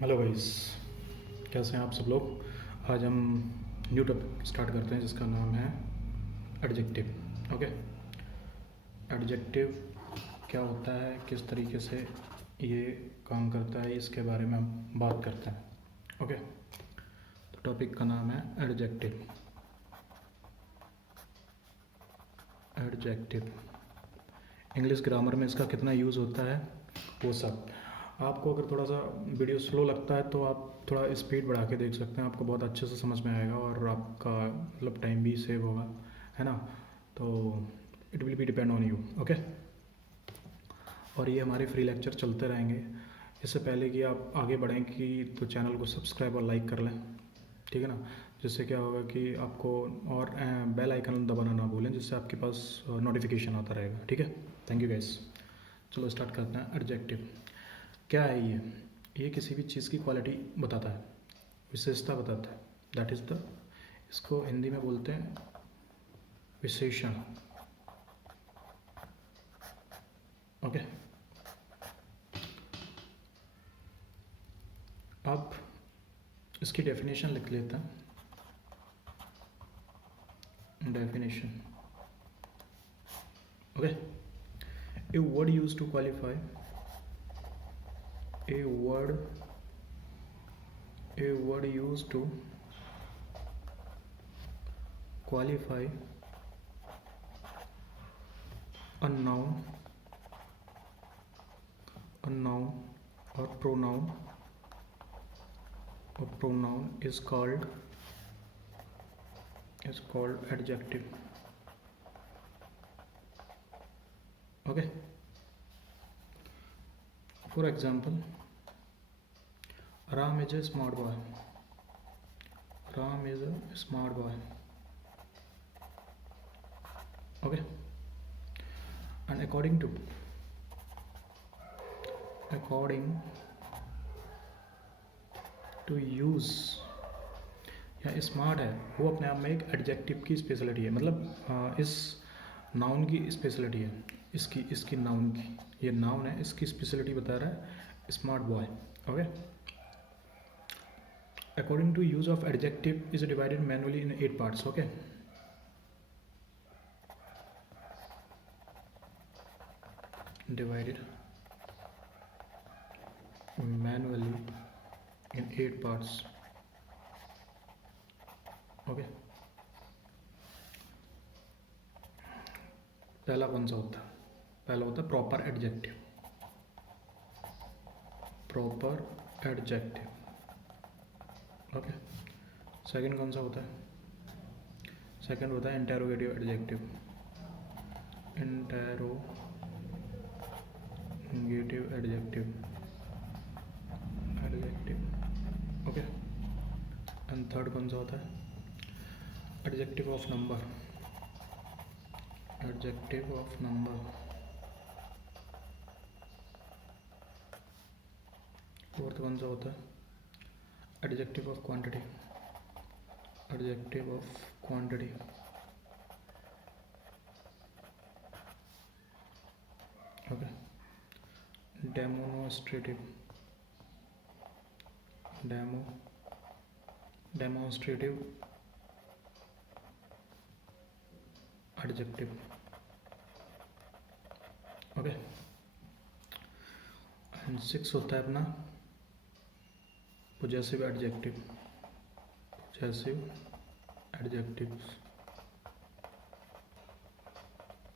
Hello guys, कैसे हैं आप सब लोग। आज हम न्यू टॉपिक स्टार्ट करते हैं जिसका नाम है एडजेक्टिव। ओके, एडजेक्टिव क्या होता है, किस तरीके से ये काम करता है, इसके बारे में हम बात करते हैं। ओके, तो टॉपिक का नाम है एडजेक्टिव। एडजेक्टिव इंग्लिश ग्रामर में इसका कितना यूज़ होता है वो सब। आपको अगर थोड़ा सा वीडियो स्लो लगता है तो आप थोड़ा स्पीड बढ़ा के देख सकते हैं, आपको बहुत अच्छे से समझ में आएगा और आपका मतलब टाइम भी सेव होगा, है ना। तो it will be depend on you. Okay, और ये हमारे फ्री लेक्चर चलते रहेंगे। इससे पहले कि आप आगे बढ़ें कि तो चैनल को सब्सक्राइब और लाइक कर लें, ठीक है ना। जिससे क्या होगा कि आपको और बेल आइकन दबाना ना भूलें, जिससे आपके पास नोटिफिकेशन आता रहेगा। ठीक है, थैंक यू गाइस। चलो स्टार्ट करते हैं। एडजेक्टिव क्या है? ये किसी भी चीज़ की क्वालिटी बताता है, विशेषता बताता है। दैट इज़ द, इसको हिंदी में बोलते हैं विशेषण। ओके, अब इसकी डेफिनेशन लिख लेते हैं। Definition, okay, a word use to qualify, a word use to qualify a noun or pronoun is called adjective. Okay, for example, Ram is a smart boy. Ram is a smart boy. Okay, and according to use, या smart है वो अपने आप में एक adjective की speciality है। मतलब इस नाउन की स्पेशलिटी है, इसकी नाउन की, ये नाउन है, इसकी स्पेशलिटी बता रहा है smart boy. Okay, according to use of adjective is divided manually in 8 parts. Okay, divided manually in 8 parts. Okay, पहला कौन सा होता है? पहला होता है प्रॉपर एडजेक्टिव। ओके, सेकंड कौन सा होता है? सेकंड होता है interrogative adjective. Okay, and third कौन सा होता है? Adjective of number. फोर्थ कौन सा होता है? Adjective of quantity. Okay, demonstrative adjective. Okay, and 6 होता है अपना पोजेसिव एडजेक्टिव्स।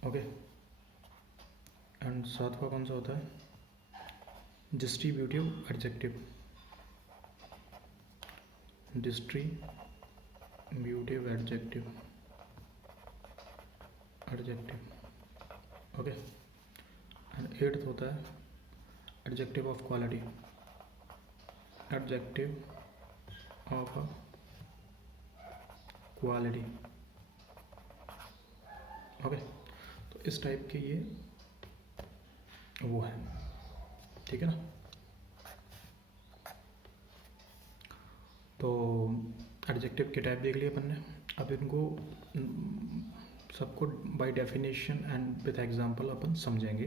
ओके, एंड सातवां कौन सा होता है? Distributive adjective. Okay, and 8th होता है एडजेक्टिव ऑफ क्वालिटी। ओके, तो इस टाइप के ये वो है, ठीक है ना। तो एडजेक्टिव के टाइप देख लिए अपन ने। अब इनको सबको by definition and with example अपन समझेंगे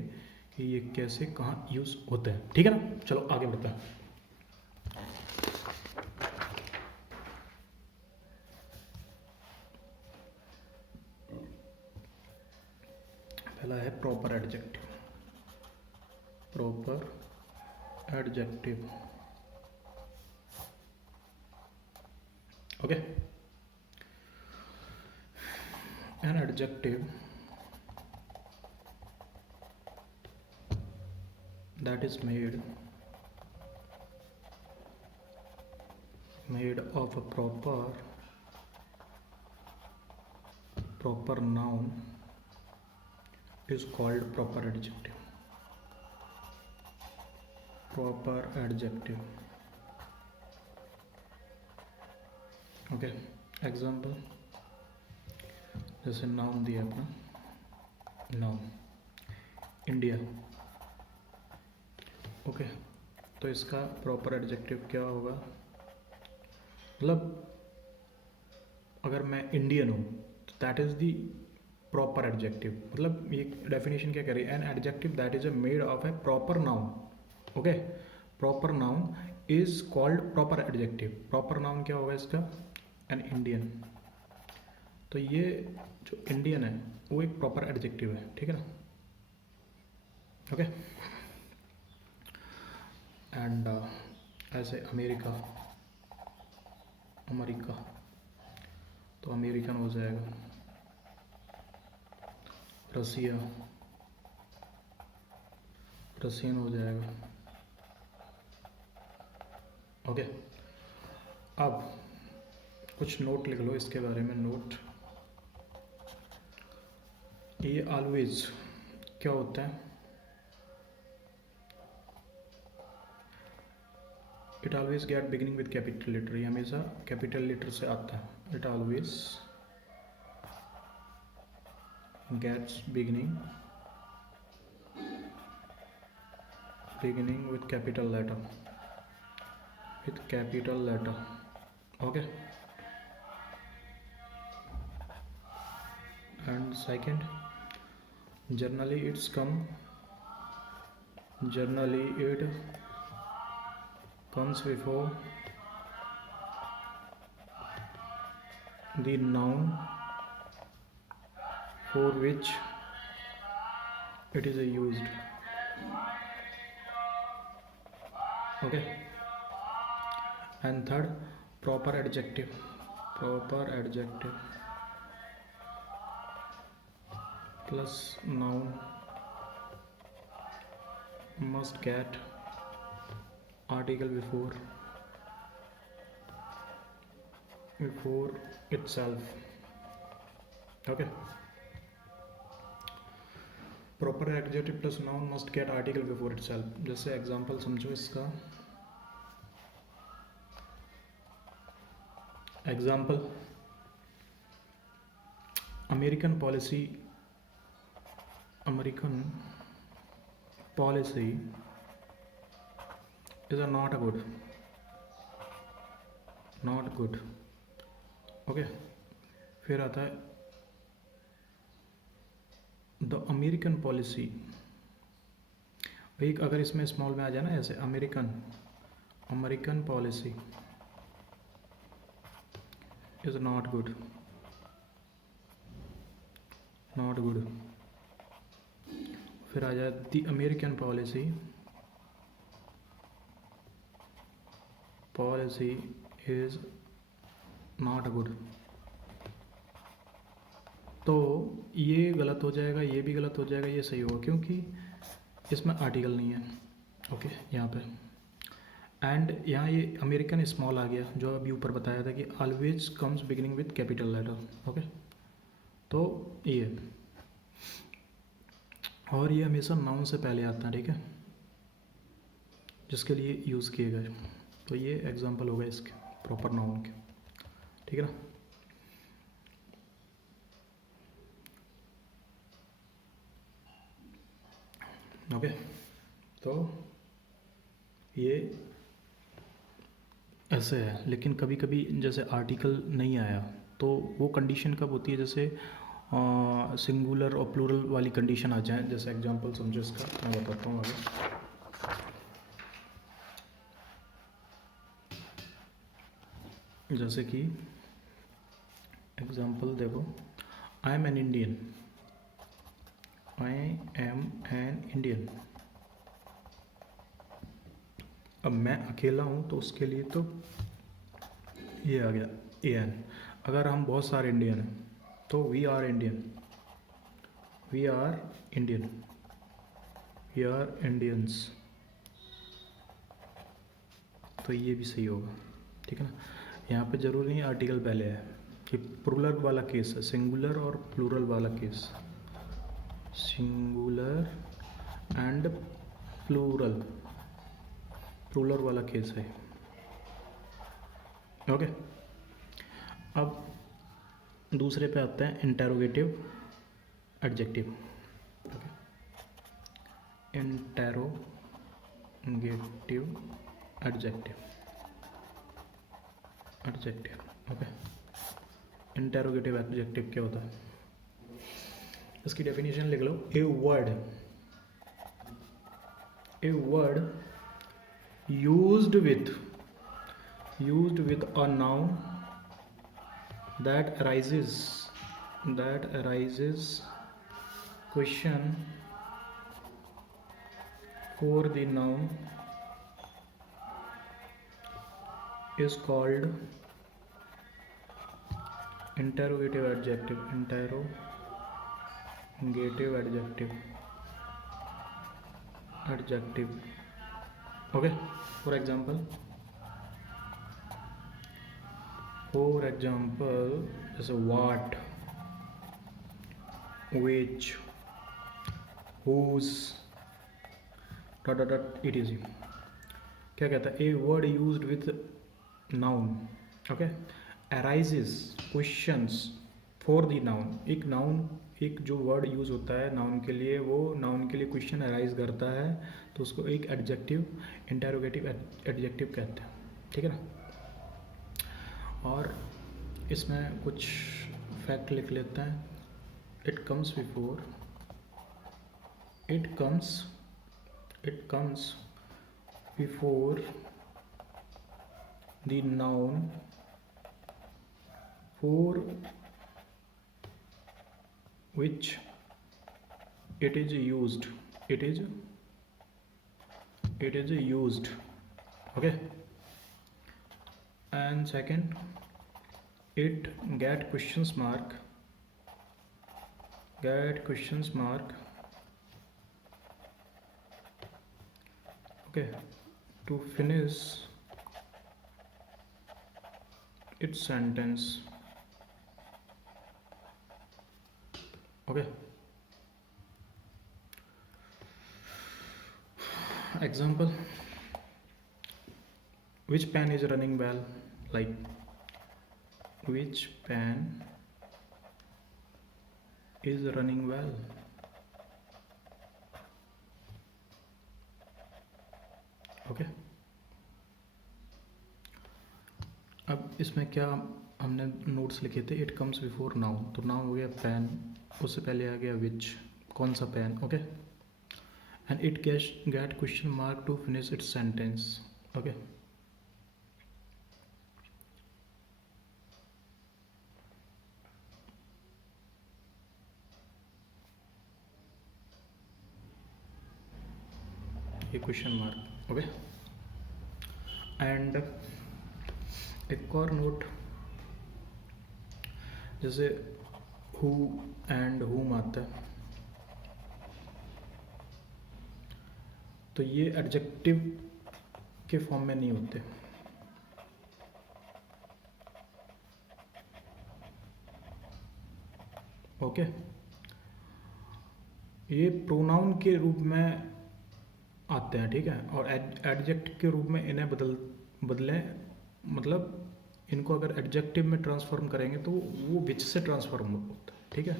कि ये कैसे कहाँ यूज़ होते हैं, ठीक है ना। चलो आगे बढ़ते हैं। पहला है proper adjective. Proper adjective, okay. An adjective that is made of a proper noun is called proper adjective. Proper adjective, okay। Example जैसे नाउन दिया अपना, नाउन इंडिया, ओके। तो इसका प्रॉपर एडजेक्टिव क्या होगा? मतलब अगर मैं इंडियन हूँ तो that is the proper adjective. मतलब ये डेफिनेशन क्या कह रही है? An adjective that is a made of A proper noun, okay. Proper noun is called proper adjective. Proper noun क्या होगा इसका? An Indian. तो ये जो इंडियन है वो एक प्रॉपर एडजेक्टिव है, ठीक है ना, ओके। एंड ऐसे अमेरिका, अमेरिका तो अमेरिकन हो जाएगा। रसिया, रसियन हो जाएगा, ओके। अब कुछ नोट लिख लो इसके बारे में। नोट, ये ऑलवेज क्या होता है? It always get beginning with capital letter. ये हमेशा कैपिटल लेटर से आता है। It always gets beginning with capital letter, okay। And second, generally it comes before the noun for which it is used, okay। And third, proper adjective plus noun must get article before itself, okay। Proper adjective plus noun must get article before itself. जैसे example समझो इसका। Example, American policy is not good, okay. फिर आता है the American policy. भाई अगर इसमें small में आ जाए ना, ऐसे American policy is not good, फिर आ जाए the American policy is not good. तो ये गलत हो जाएगा, ये भी गलत हो जाएगा, ये सही होगा क्योंकि इसमें आर्टिकल नहीं है, ओके। यहाँ पे एंड यहाँ ये अमेरिकन स्मॉल आ गया, जो अभी ऊपर बताया था कि always comes beginning with capital letter, okay. तो ये और ये हमेशा नाउन से पहले आता है, ठीक है, जिसके लिए यूज़ किए गए। तो ये एग्जांपल हो गए इसके प्रॉपर नाउन के, ठीक है ना। ओके, तो ये ऐसे है। लेकिन कभी कभी जैसे आर्टिकल नहीं आया तो वो कंडीशन कब होती है? जैसे सिंगुलर और प्लूरल वाली कंडीशन आ जाए। जैसे एग्जांपल समझो इसका, मैं बताता हूँ आगे। जैसे कि एग्जांपल देखो, I am an Indian, I am an Indian. अब मैं अकेला हूँ तो उसके लिए तो ये आ गया ए एन। अगर हम बहुत सारे इंडियन हैं तो we are Indian, we are Indian, we are Indians, तो ये भी सही होगा, ठीक है ना। यहाँ पे ज़रूरी नहीं आर्टिकल पहले है, कि प्लूरल वाला केस है, सिंगुलर और प्लूरल वाला case, singular and plural, plural वाला केस है। ओके, अब दूसरे पे आते हैं, interrogative adjective. Interrogative adjective, adjective. Okay, interrogative adjective क्या होता है, इसकी डेफिनेशन लिख लो। A word used with a noun that arises question for the noun is called interrogative adjective, interrogative adjective। okay, for example जैसे what, which, whose, dot dot dot etc। क्या कहता है, ए word used with noun, okay, arises questions for the noun. एक noun, एक जो word use होता है noun के लिए, वो नाउन के लिए क्वेश्चन अराइज करता है, तो उसको एक एडजेक्टिव, इंटेरोगेटिव एडजेक्टिव कहते हैं, ठीक है ना। और इसमें कुछ फैक्ट लिख लेते हैं। It comes before, it comes before the noun for which it is used, okay। and second, it get questions mark, okay, to finish its sentence, okay। example, which pen is running well, like which pen is running well, okay। अब इसमें क्या हमने notes लिखे थे, it comes before noun, तो noun हो गया pen, उससे पहले आ गया विच, कौन सा pen, okay. And it get question mark to finish its sentence, okay. ये क्वेश्चन मार्क, ओके। एंड एक और नोट, जैसे हु एंड हुम आता है, तो ये एडजेक्टिव के फॉर्म में नहीं होते, ओके। ये प्रोनाउन के रूप में आते हैं, ठीक है। और एडजेक्टिव के रूप में इन्हें बदलें, मतलब इनको अगर एडजेक्टिव में ट्रांसफॉर्म करेंगे तो वो विच से ट्रांसफॉर्म होता है, ठीक है।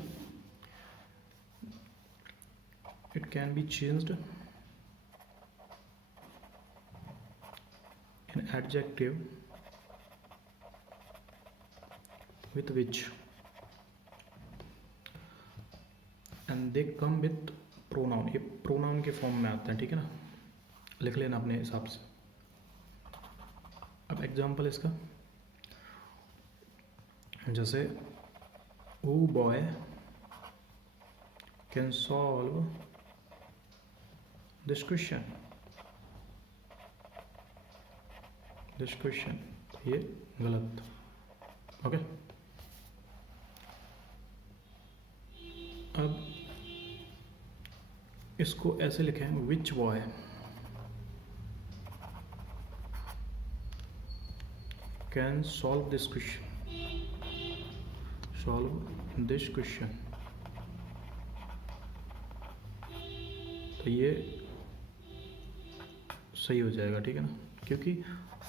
It can be changed in adjective with which and they come with pronoun. ये प्रोनाउन के फॉर्म में आता है, ठीक है ना, लिख लेना अपने हिसाब से। अब एग्जाम्पल इसका, जैसे o boy can solve this question, ये गलत। ओके, अब इसको ऐसे लिखें, which boy can solve this question, तो ये सही हो जाएगा, ठीक है ना, क्योंकि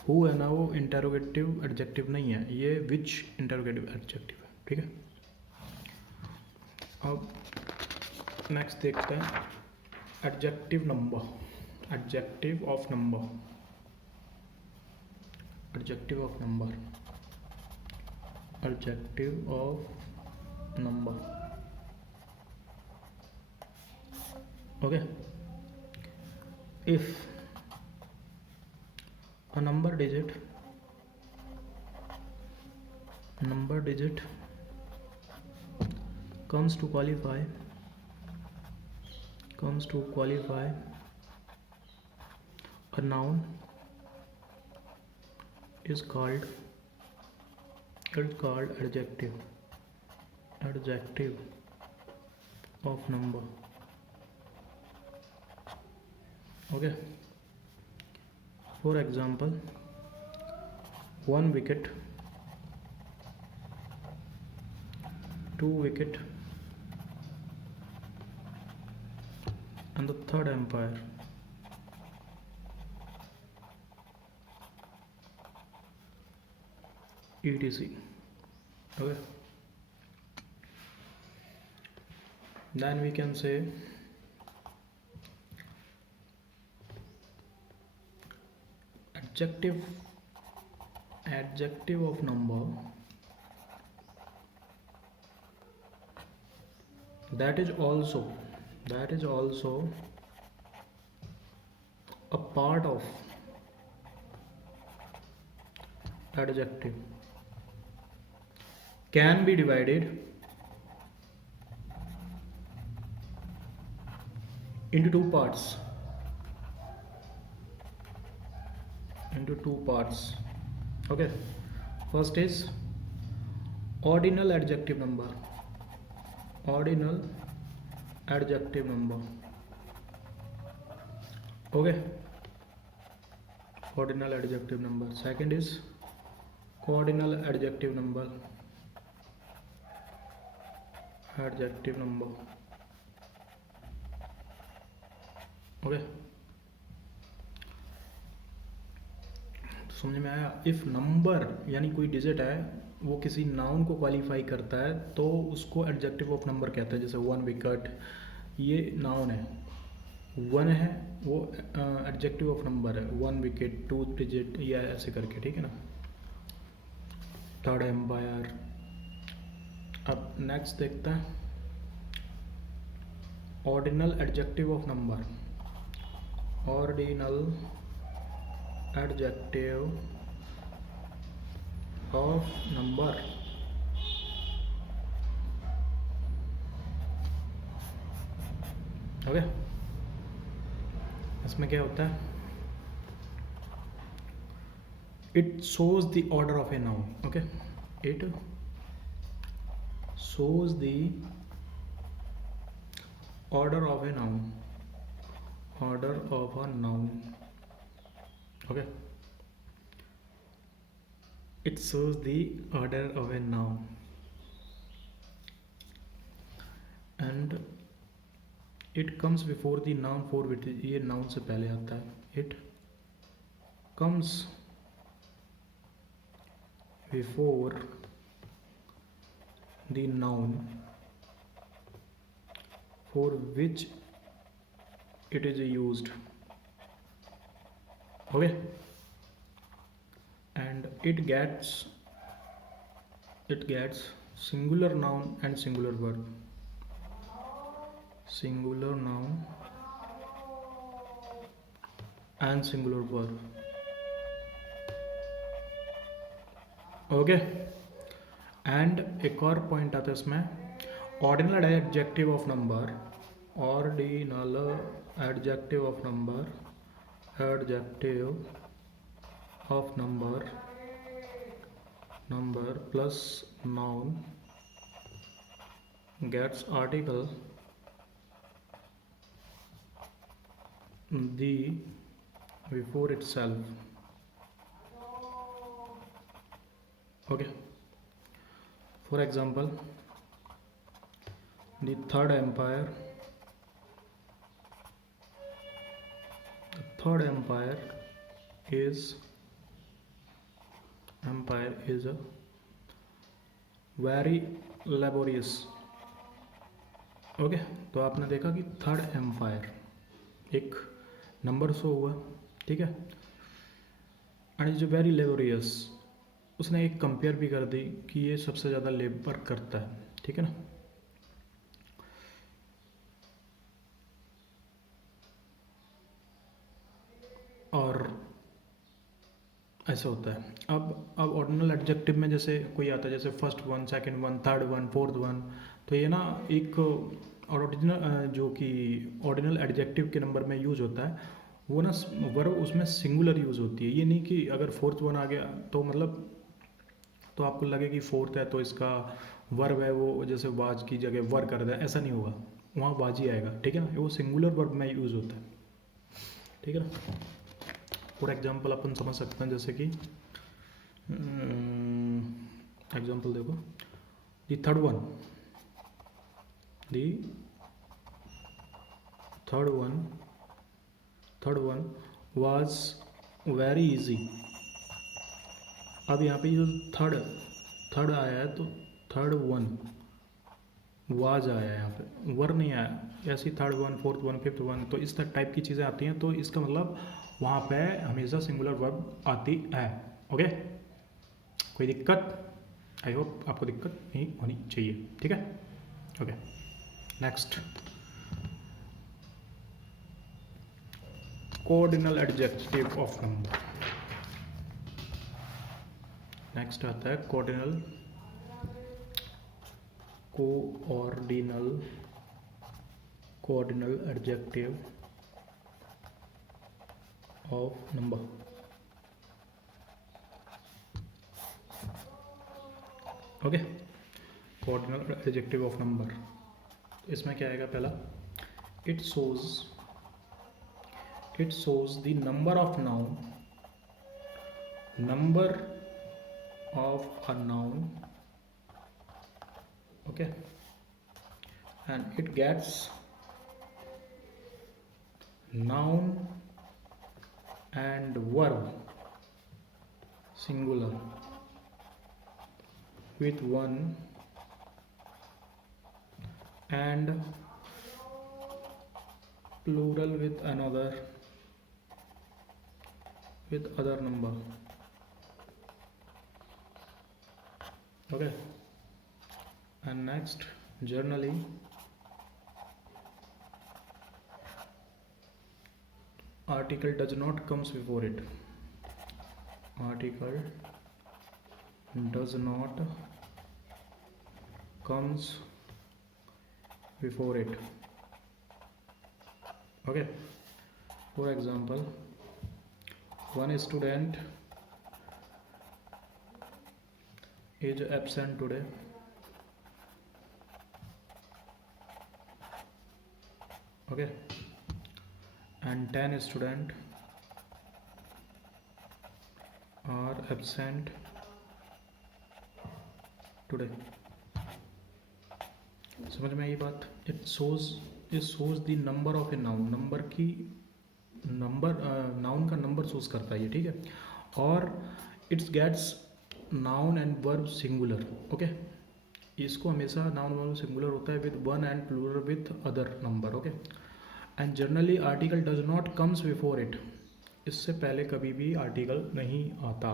हु है ना वो इंटेरोगेटिव एडजेक्टिव नहीं है, ये विच इंटेरोगेटिव एडजेक्टिव है, ठीक है। अब नेक्स्ट देखते हैं adjective of number. Adjective of number, okay. If a number digit comes to qualify a noun is called adjective of number, okay। For example, 1 wicket, 2 wicket, and the third umpire, etc. Okay, then we can say adjective of number, that is also a part of adjective, can be divided into two parts, okay। First is ordinal adjective number, okay, ordinal adjective number। Second is coordinal adjective number, okay. समझ में आया। If number यानी कोई digit है वो किसी noun को qualify करता है तो उसको एडजेक्टिव ऑफ नंबर कहते हैं। जैसे 1 विकेट, ये नाउन है, 1 है वो एडजेक्टिव ऑफ नंबर है, 1 विकेट, 2 डिजिट, या ऐसे करके, ठीक है ना। Third umpire. अब नेक्स्ट देखते हैं ordinal adjective of number. Ordinal adjective of number, okay. इसमें क्या होता है, it shows the order of a noun, okay. It shows the order of a noun, okay। It shows the order of a noun and it comes before the noun for which, ये noun से पहले आता है। It comes before the noun for which it is used, okay। And it gets singular noun and singular verb, singular noun and singular verb, okay। And एक और point आता है इसमें, ordinal adjective of number, ordinal adjective of number, adjective of number, number plus noun gets article the before itself. Okay, for example, the third empire, is a very laborious. Okay तो आपने देखा कि third umpire एक number show हुआ, ठीक है, and is very laborious, उसने एक कंपेयर भी कर दी कि ये सबसे ज़्यादा लेबर करता है, ठीक है ना। और ऐसा होता है। अब ऑर्डिनल एडजेक्टिव में जैसे कोई आता है, जैसे first one, second one, third one, fourth one, तो ये ना एक ऑरिजिनल जो कि ऑर्डिनल एडजेक्टिव के नंबर में यूज होता है, वो ना वर्ब उसमें सिंगुलर यूज होती है। ये नहीं कि अगर फोर्थ वन आ गया तो मतलब तो आपको लगे कि फोर्थ है तो इसका वर्ब है वो जैसे वाज की जगह वर कर दे, ऐसा नहीं होगा, वहाँ वाज ही आएगा, ठीक है ना। वो सिंगुलर वर्ब में यूज होता है, ठीक है ना। फॉर एग्जाम्पल अपन समझ सकते हैं, जैसे कि एग्जाम्पल देखो, the third one was very easy. अब यहाँ पे जो थर्ड आया है तो थर्ड वन वाज आया है, यहाँ पे वर नहीं आया। ऐसी third one, fourth one, fifth one, तो इस टाइप की चीज़ें आती हैं, तो इसका मतलब वहाँ पे हमेशा सिंगुलर वर्ब आती है। ओके, कोई दिक्कत? आई होप आपको दिक्कत नहीं होनी चाहिए, ठीक है। Okay, next, cardinal adjective of number. Next आता है cardinal adjective of number. Okay, cardinal adjective of number, इसमें क्या आएगा? पहला, it shows the number of a noun, okay, and it gets noun and verb singular with one and plural with another with other number. Okay, and next, generally article does not comes before it. Article does not comes before it. Okay, for example, one student is absent today. Okay, and 10 students are absent today. समझ में आई बात? It shows the number of a noun, number की noun का number shows करता है ये, ठीक है। और it's gets noun and verb singular. Okay, इसको हमेशा नाउन वर्ब सिंगुलर होता है with one and plural with other number. Okay, and generally article does not comes before it, इससे पहले कभी भी आर्टिकल नहीं आता।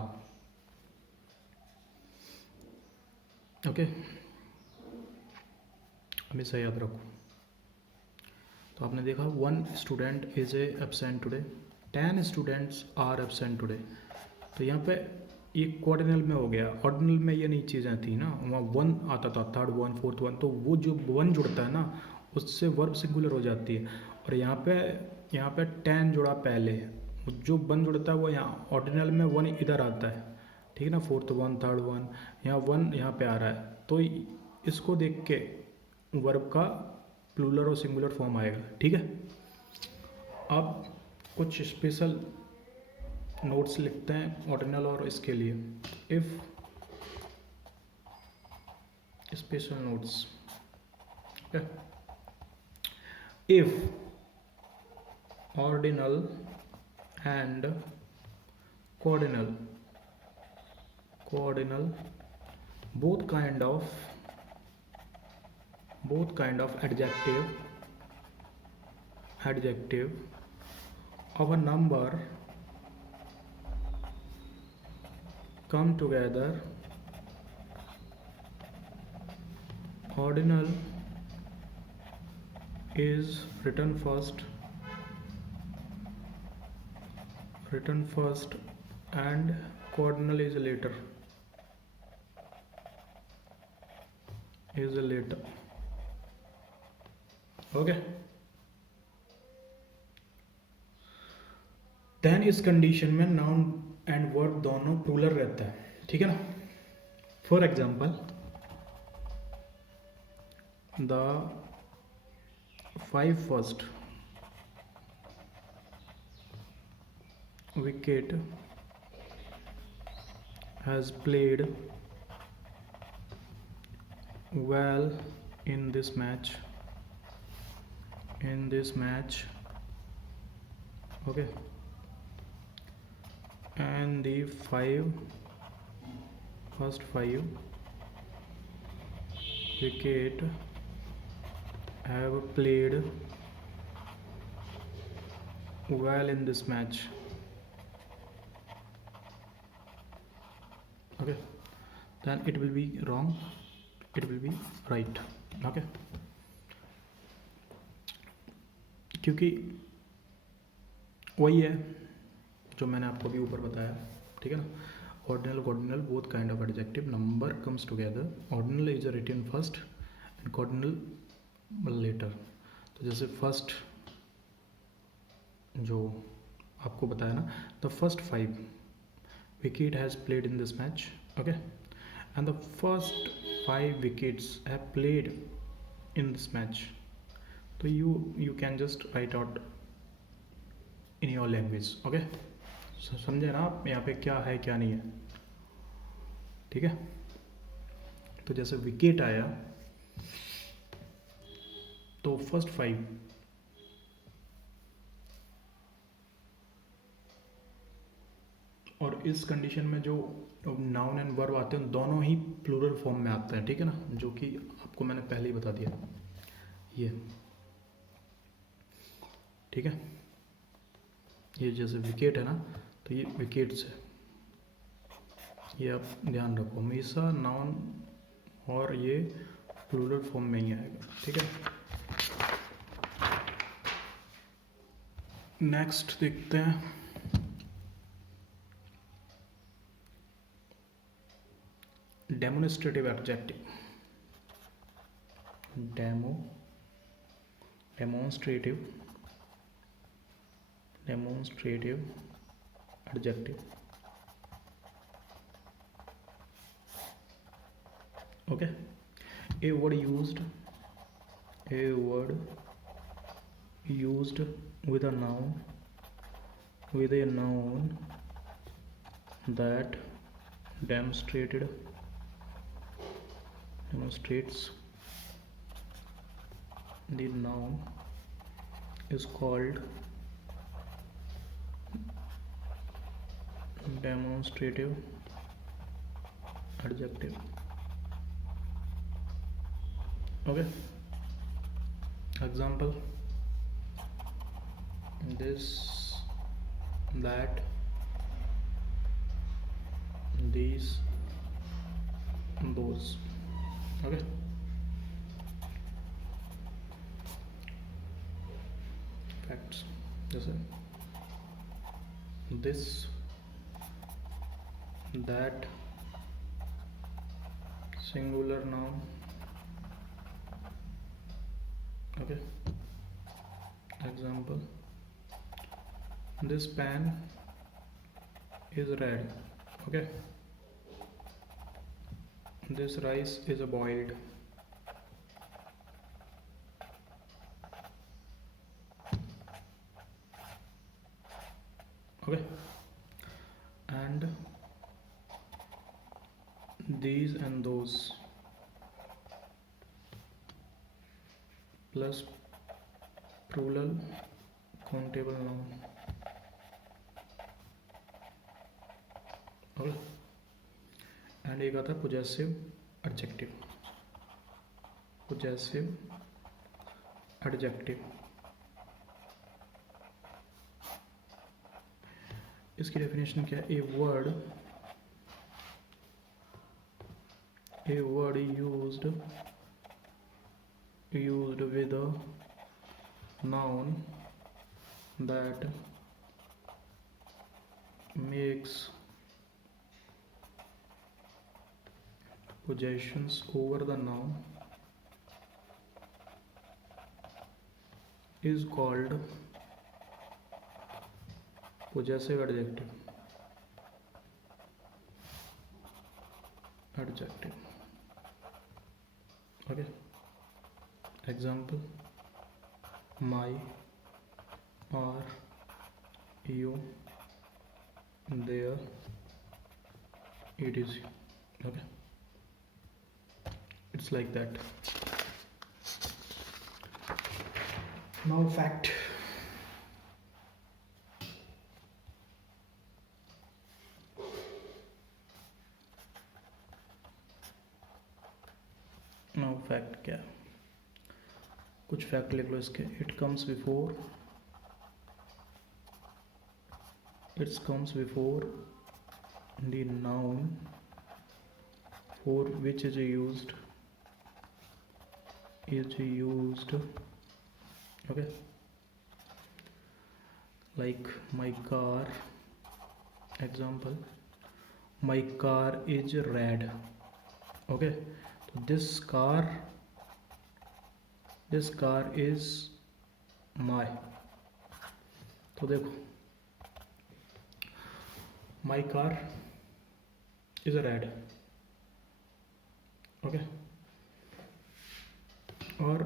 ओके, हमेशा याद रखो। तो आपने देखा, one student is a absent today, 10 students are absent today. तो यहाँ पे ये कोऑर्डिनल में हो गया, ऑर्डिनल में ये नहीं चीज़ें थी ना, वहाँ वन आता था, थर्ड वन फोर्थ वन, तो वो जो वन जुड़ता है ना उससे वर्ब सिंगुलर हो जाती है। और यहाँ पे टेन जुड़ा पहले, जो वन जुड़ता है वो यहाँ ऑर्डिनल में वन इधर आता है, ठीक है ना, फोर्थ वन थर्ड वन यहाँ पे आ रहा है, तो इसको देख के वर्ब का प्लूरल और सिंगुलर फॉर्म आएगा, ठीक है। अब कुछ स्पेशल नोट्स लिखते हैं ऑर्डिनल और इसके लिए। If special notes, if ordinal and cardinal both kind of adjective of a number come together, ordinal is written first and coordinal is later. Okay, then इस कंडीशन में नाउन एंड वर्ब दोनों plural रहता है, ठीक है ना। For example, the 5 first wicket has played well in this match, okay, and the first five wicket have played well in this match, okay, then it will be wrong, it will be right, okay, क्योंकि वही है जो मैंने आपको भी ऊपर बताया, ठीक है ना। Ordinal cardinal both kind of adjective number comes together, ordinal is written first and cardinal later. तो जैसे फर्स्ट जो आपको बताया ना, the first 5 wicket has played in this match, okay, and the first 5 wickets have played in this match. So you can just write out in your language, okay, समझे ना आप यहाँ पे क्या है क्या नहीं है, ठीक है। तो जैसे विकेट आया तो फर्स्ट 5, और इस कंडीशन में जो नाउन एंड वर्ब आते हैं दोनों ही प्लूरल फॉर्म में आते हैं, ठीक है ना, जो कि आपको मैंने पहले ही बता दिया, ये ठीक है। ये जैसे विकेट है ना, तो ये विकेट्स है, ये आप ध्यान रखो, हमेशा नाउन और ये प्लूरल फॉर्म में ही आएगा, ठीक है। नेक्स्ट देखते हैं, demonstrative adjective, demonstrative adjective, okay, a word used with a noun that demonstrates the noun is called demonstrative adjective, okay. Example, this, that, these, those, okay. Facts, जैसे this, that singular noun. Okay, example, this pan is red. Okay, this rice is boiled. Okay, and these and those plus plural countable noun. Okay, and एक आता है possessive adjective. Possessive adjective, इसकी definition क्या है? A word used with a noun that makes possessions over the noun is called possessive adjective. Okay, example, my, our, you, their, etc. Okay, it's like that. Now fact. Now fact क्या, कुछ fact लिख लो इसके. It comes before the noun for which is used. Okay, like my car. Example, my car is red. Okay, this car is my. तो देखो, my car is red. Okay, और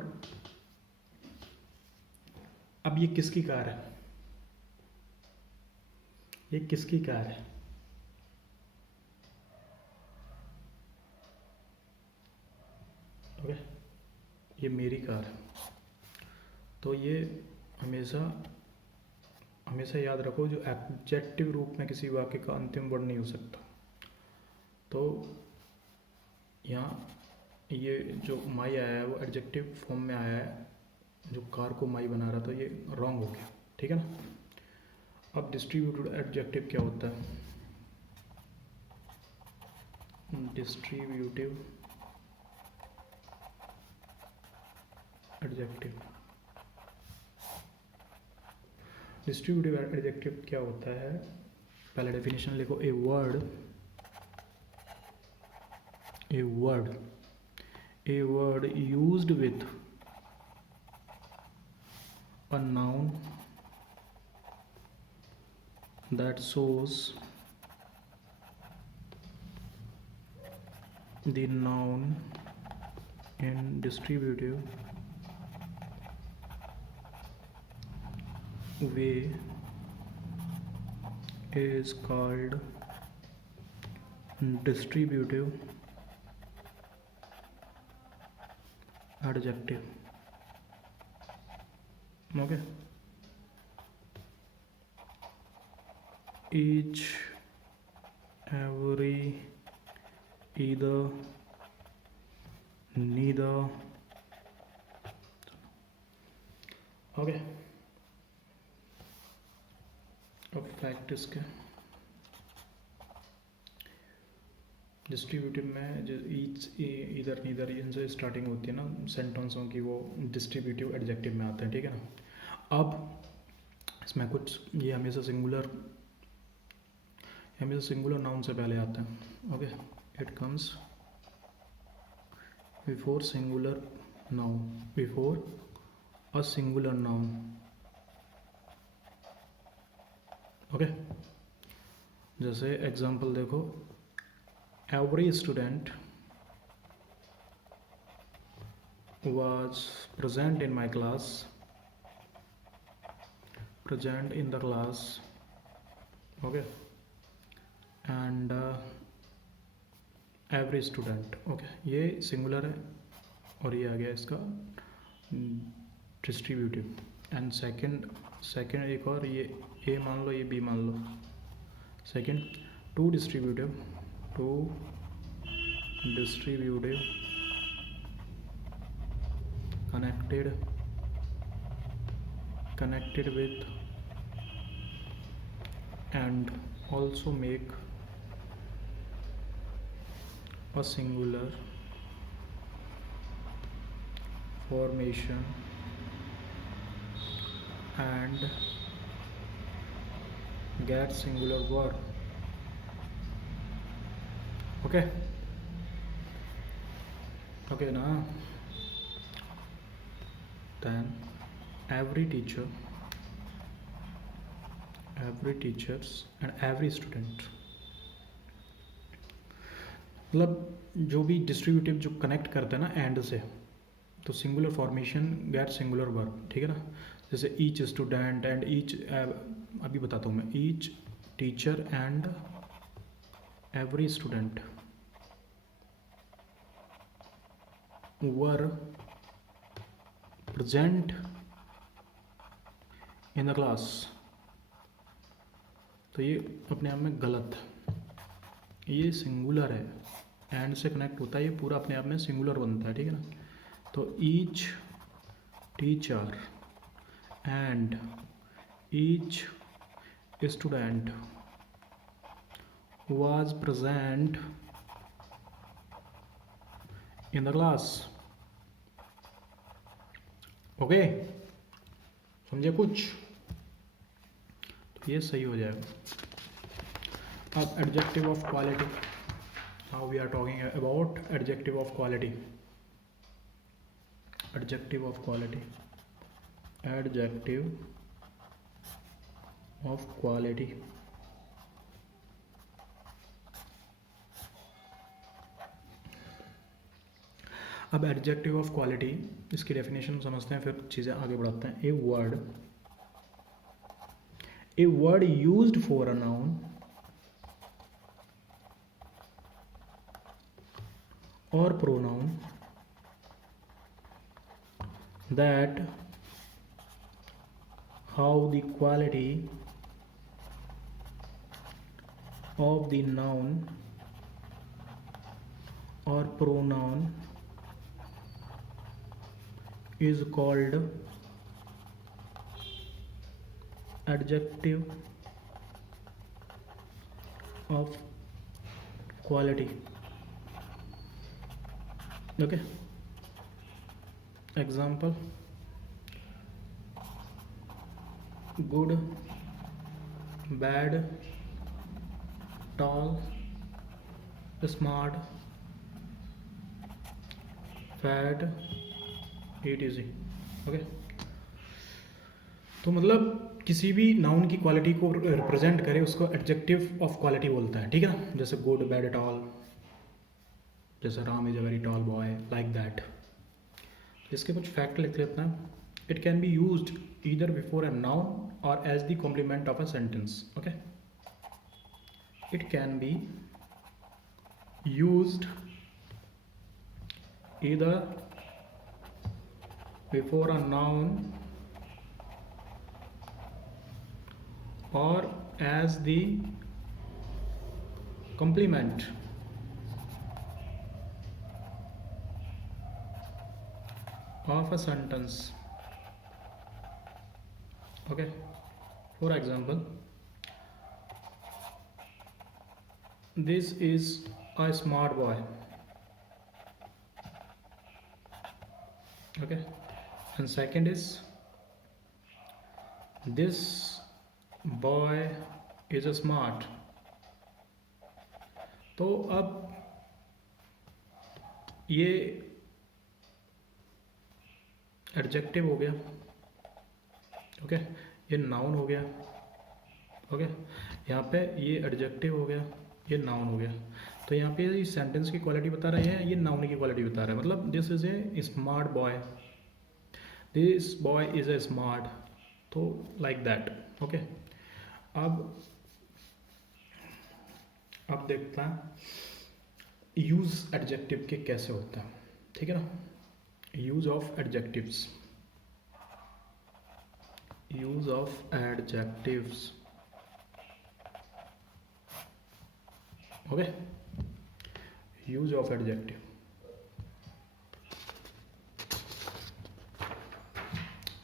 अब ये किसकी कार है? ये किसकी कार है? ओके, ये मेरी कार है. तो ये हमेशा याद रखो, जो एडजेक्टिव रूप में किसी वाक्य का अंतिम वर्ड नहीं हो सकता. तो यहाँ ये जो माई आया है वो एडजेक्टिव फॉर्म में आया है, जो कार को माई बना रहा था. ये रॉन्ग हो गया. ठीक है ना. अब डिस्ट्रीब्यूटेड एडजेक्टिव क्या होता है? डिस्ट्रीब्यूटिव एडजेक्टिव क्या होता है? पहले डेफिनेशन लिखो. ए word used with a noun that shows the noun in distributive way is called distributive adjective. Okay, each, every, either, neither. Okay, अब फैक्ट इसके डिस्ट्रीब्यूटिव में जो ईच, इधर नीदर इनसे स्टार्टिंग होती है ना सेंटेंसों की, वो डिस्ट्रीब्यूटिव एडजेक्टिव में आते हैं. ठीक है ना. अब इसमें कुछ ये हमेशा सिंगुलर हमेशा सिंगुलर नाउन से पहले आता है। Okay, it comes before singular noun, before a singular noun. Okay, जैसे एग्जांपल देखो, every student was present in my class, present in the class, okay, and every student, okay, ये singular है और ये आ गया इसका डिस्ट्रीब्यूटिव। एंड सेकंड एक और, ये ए मान लो, ये बी मान लो। Second, two distributive connected with and also make a singular formation and get singular verb। okay ना। then every teachers and every student, मतलब जो भी डिस्ट्रीब्यूटिव जो कनेक्ट करता है ना एंड से, तो singular formation get singular verb, ठीक है ना। जैसे ईच स्टूडेंट एंड ईच, अभी बताता हूँ मैं, each teacher and every student were present in the class. तो ये अपने आप में गलत है, ये सिंगुलर है, एंड से कनेक्ट होता है, ये पूरा अपने आप में सिंगुलर बनता है, ठीक है ना। तो each teacher and each student was present in the class। Okay, समझे कुछ? तो ये सही हो जाएगा। अब adjective of quality, now we are talking about adjective of quality. Adjective of quality, adjective of quality. अब एडजेक्टिव ऑफ क्वालिटी, इसकी डेफिनेशन समझते हैं, फिर चीज़ें आगे बढ़ाते हैं। A word used for a noun और pronoun that how the quality of the noun और pronoun is called adjective of quality। okay, example, good, bad, tall, smart, fat, it easy. Okay, तो मतलब किसी भी नाउन की quality को represent करे उसको एडजेक्टिव ऑफ क्वालिटी बोलता है, ठीक है ना। जैसे गुड, बैड, टॉल, जैसे Ram is a very tall boy, like that. इसके कुछ फैक्ट लिख लेते हैं। It can be used either before a noun और as the complement of a sentence. Okay, it can be used either before a noun or as the complement of a sentence। okay, for example, this is a smart boy। okay, and second is this boy is a smart। तो अब ये adjective हो गया, okay, ये noun हो गया, okay, यहाँ पे ये एडजेक्टिव हो गया, ये नाउन हो गया। तो यहाँ पे इस सेंटेंस की क्वालिटी बता रहे हैं, ये नाउन की क्वालिटी बता रहा है। मतलब this is a smart boy, this boy is a smart, तो लाइक दैट, ओके। अब देखता है यूज एडजेक्टिव के कैसे होता है, ठीक है ना। Use of adjectives, use of adjectives, okay, use of adjective.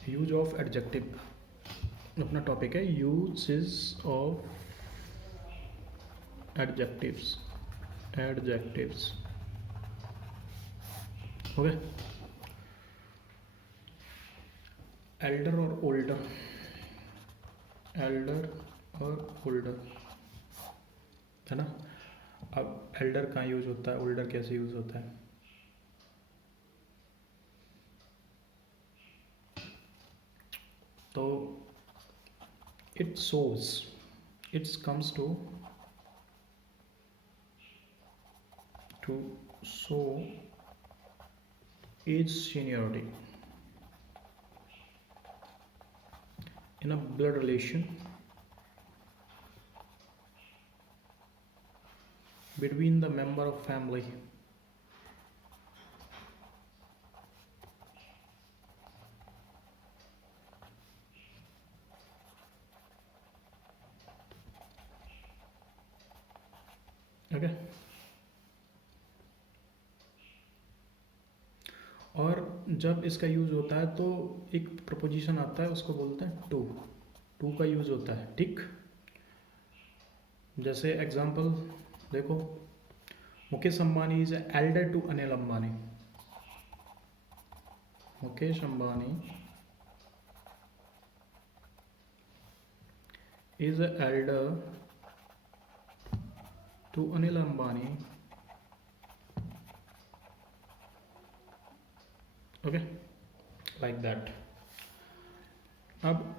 Use of adjective अपना टॉपिक है, uses of adjectives, adjectives, okay. Elder और ओल्डर, एल्डर और ओल्डर, है ना। अब एल्डर कहाँ यूज होता है, ओल्डर कैसे यूज होता है। तो it shows, it's comes to show as seniority in a blood relation between the member of family, okay. और जब इसका यूज होता है तो एक प्रपोजिशन आता है, उसको बोलते हैं टू, टू का यूज होता है, ठीक। जैसे एग्जांपल देखो, Mukesh Ambani is elder to Anil Ambani, Mukesh Ambani is elder to Anil Ambani, okay, like that. अब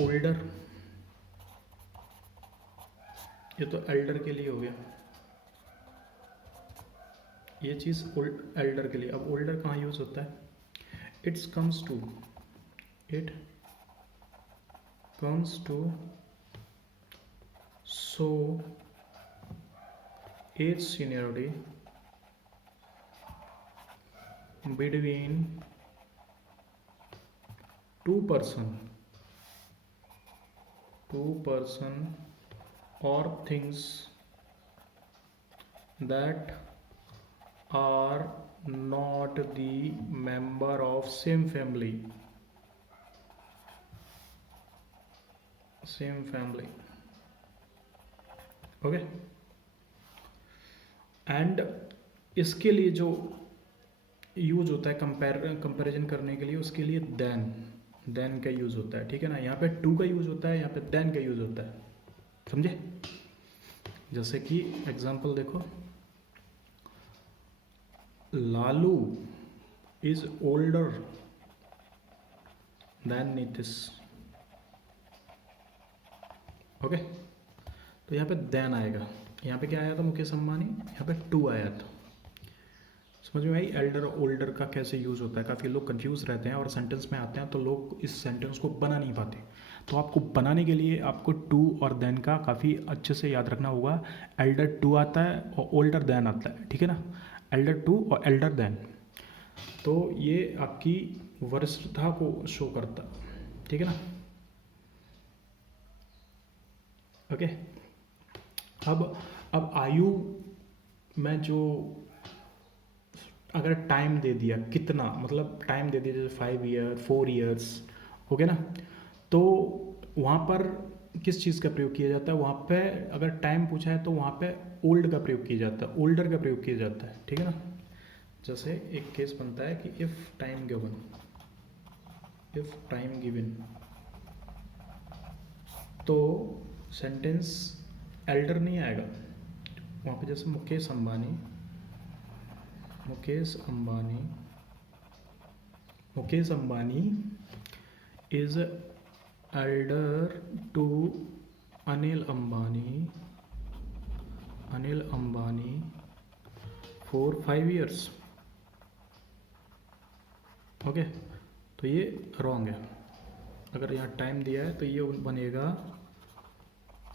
older, ये तो elder के लिए हो गया, ये चीज़ elder के लिए। अब older कहाँ यूज होता है, it comes to so age seniority between two person or things that are not the member of same family, okay. And इसके लिए जो यूज होता है कंपैरिजन करने के लिए, उसके लिए देन का यूज होता है, ठीक है ना। यहाँ पे टू का यूज होता है, यहाँ पे देन का यूज होता है, समझे। जैसे कि एग्जांपल देखो, Lalu is older than Nitish, okay. तो यहाँ पे देन आएगा, यहाँ पे क्या आया था, मुकेश अंबानी, यहाँ पे टू आया था। समझ में आई एल्डर और ओल्डर का कैसे यूज़ होता है। काफ़ी लोग कंफ्यूज रहते हैं और सेंटेंस में आते हैं तो लोग इस सेंटेंस को बना नहीं पाते। तो आपको बनाने के लिए आपको टू और देन का काफ़ी अच्छे से याद रखना होगा। एल्डर टू आता है और ओल्डर देन आता है, ठीक है ना। एल्डर टू और एल्डर देन, तो ये आपकी वरिष्ठता को शो करता, ठीक है ना। ओके। अब आयु में जो अगर टाइम दे दिया, कितना मतलब टाइम दे दिया, जैसे 5 ईयर 4 ईयर्स, हो गया ना। तो वहाँ पर किस चीज़ का प्रयोग किया जाता है, वहाँ पे अगर टाइम पूछा है तो वहाँ पे ओल्ड का प्रयोग किया जाता है, ओल्डर का प्रयोग किया जाता है, ठीक है ना। जैसे एक केस बनता है कि इफ़ टाइम गिवन, तो सेंटेंस एल्डर नहीं आएगा, वहाँ पे जैसे Mukesh Ambani, Mukesh Ambani, Mukesh Ambani is elder to Anil Ambani, Anil Ambani for 5 years। Okay, तो ये रॉन्ग है। अगर यहाँ टाइम दिया है तो ये बनेगा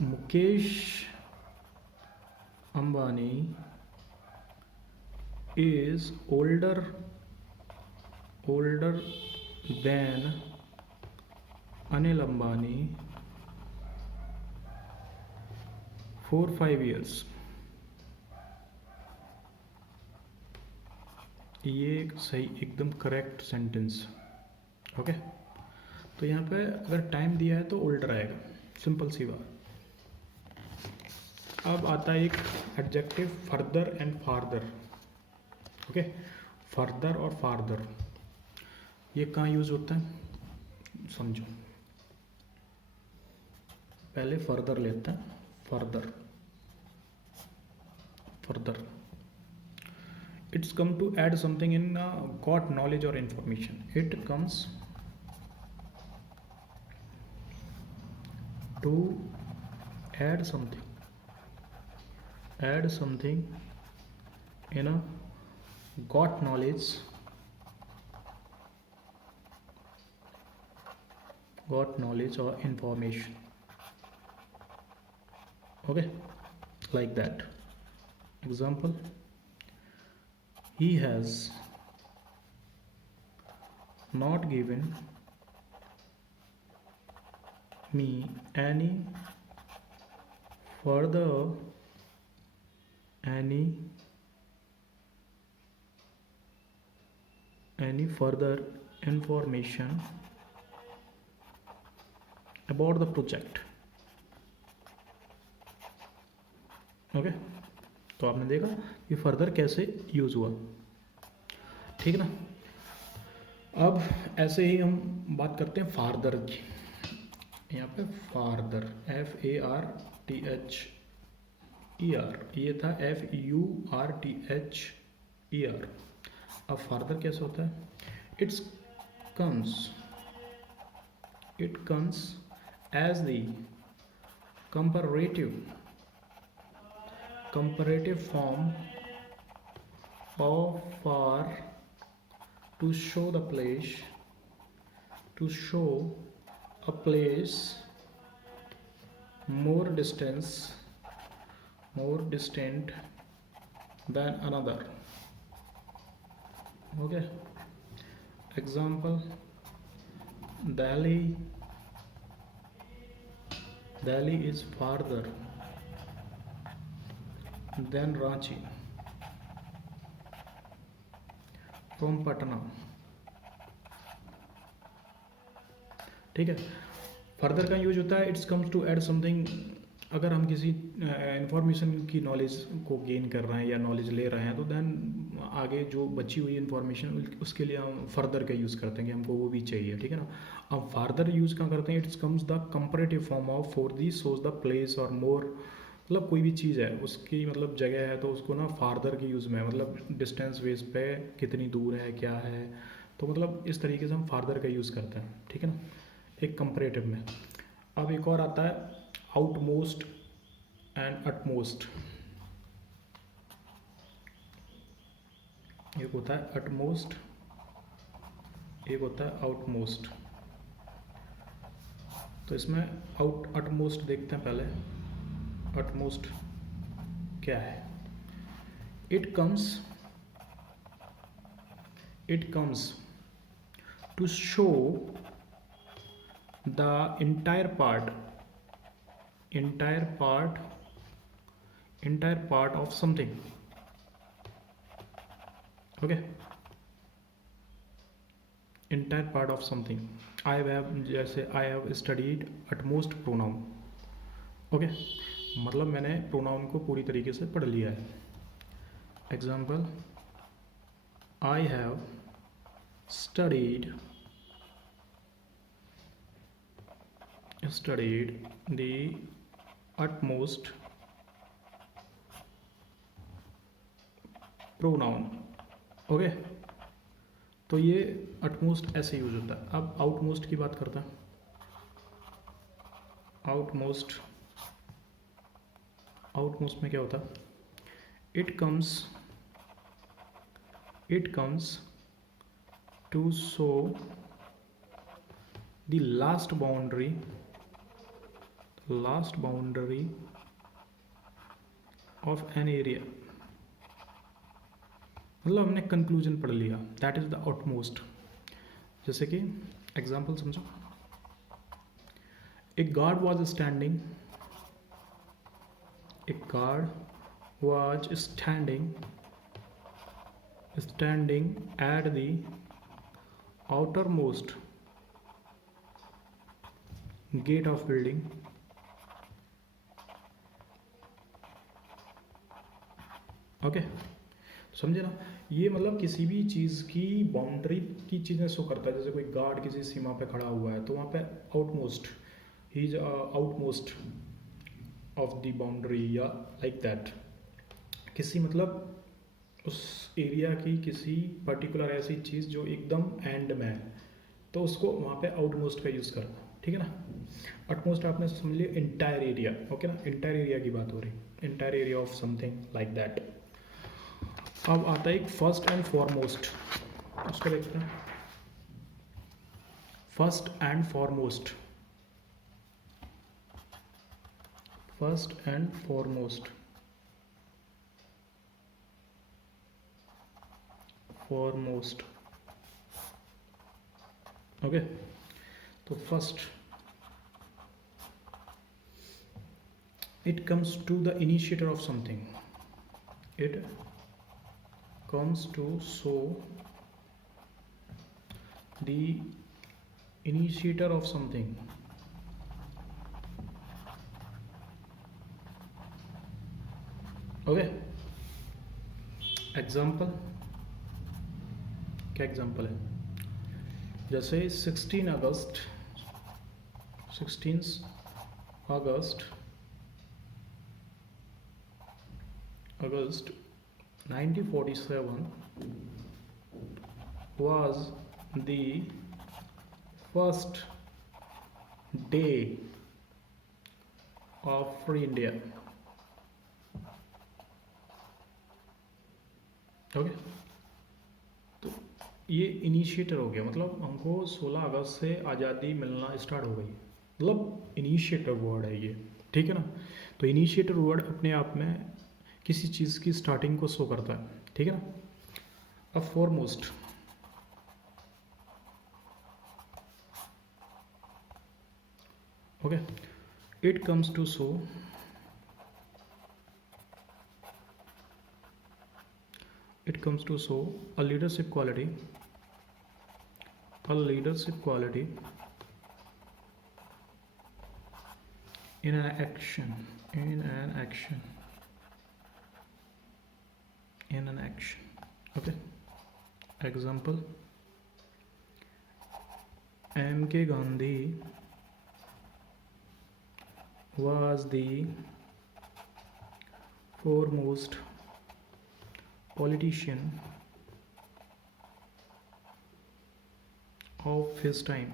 Mukesh Ambani is older than Anil Ambani for 5 years। ये एक सही एकदम करेक्ट सेंटेंस। ओके, तो यहाँ पे अगर टाइम दिया है तो ओल्डर आएगा, सिंपल सी बात। अब आता है एक adjective further and farther. Okay, further और फार्दर ये कहाँ यूज होता है समझो। पहले फर्दर लेते हैं, further, further it's come to add something in got knowledge or information। it comes to add something in a got knowledge or information। okay, like that। example, he has not given me any further information about the project। Okay, तो आपने देखा कि further कैसे use हुआ, ठीक ना। अब ऐसे ही हम बात करते हैं फार्दर की। यहाँ पे फार्दर FARTHER, ये था FURTHER। अब फार्दर कैसे होता है? It comes as the comparative form of far to show a place more distant than another। okay, example, Delhi is farther than Ranchi from Patna। ठीक है, फर्दर का यूज होता है it's comes to add something. अगर हम किसी information की knowledge को गेन कर रहे हैं या नॉलेज ले रहे हैं तो देन आगे जो बची हुई इंफॉर्मेशन उसके लिए हम फर्दर का यूज़ करते हैं कि हमको वो भी चाहिए, ठीक है ना। अब फार्दर यूज़ कहाँ करते हैं? It's comes the comparative form of for the shows the place और मोर, मतलब कोई भी चीज़ है उसकी मतलब जगह है तो उसको ना फार्दर के यूज़ में, मतलब डिस्टेंस बेस पे कितनी दूर है क्या है, तो मतलब इस तरीके से हम फार्दर का यूज़ करते हैं, ठीक है ना, एक कंपैरेटिव में। अब एक और आता है आउटमोस्ट एंड अटमोस्ट। एक होता है अटमोस्ट, एक होता है आउटमोस्ट। तो इसमें अटमोस्ट देखते हैं पहले। अटमोस्ट क्या है? It comes to show the entire part of something। okay, entire part of something। जैसे I have studied utmost pronoun। okay, मतलब मैंने प्रोनाउन को पूरी तरीके से पढ़ लिया है। Example, I have studied the utmost pronoun. Okay, तो ये अटमोस्ट ऐसे यूज होता है। अब आउटमोस्ट की बात करते हैं। आउटमोस्ट, आउटमोस्ट में क्या होता है? It comes to show the last boundary of an area. मतलब हमने कंक्लूजन पढ़ लिया, दैट इज द आउटमोस्ट। जैसे कि एग्जाम्पल समझो, a guard was standing at the outermost gate of building. Okay, समझे ना? ये मतलब किसी भी चीज़ की बाउंड्री की चीज़ें शो करता है। जैसे कोई गार्ड किसी सीमा पे खड़ा हुआ है तो वहाँ पे outmost, he is outmost of the boundary, या लाइक दैट। किसी मतलब उस एरिया की किसी पर्टिकुलर ऐसी चीज़ जो एकदम एंड में है, तो उसको वहाँ पे आउटमोस्ट का यूज़ करना, ठीक है ना? आउटमोस्ट आपने समझ लिया इंटायर एरिया, ओके ना? इंटायर एरिया की बात हो रही, entire area of something like that. अब आता है एक फर्स्ट एंड फॉरमोस्ट, उसको देखते हैं। First and foremost, okay. तो first, it comes to the initiator of something, it comes to show the initiator of something. Okay, example, क्या example है? जैसे 16 August 1947 was the first day of free India. Okay, तो ये initiator हो गया, मतलब हमको 16 अगस्त से आज़ादी मिलना स्टार्ट हो गई, मतलब इनिशिएटर वर्ड है ये, ठीक है ना? तो इनिशिएटर वर्ड अपने आप में किसी चीज़ की स्टार्टिंग को शो करता है, ठीक है ना? अब foremost, okay, it comes to show a leadership quality in an action, okay? Example, M.K. Gandhi was the foremost politician of his time.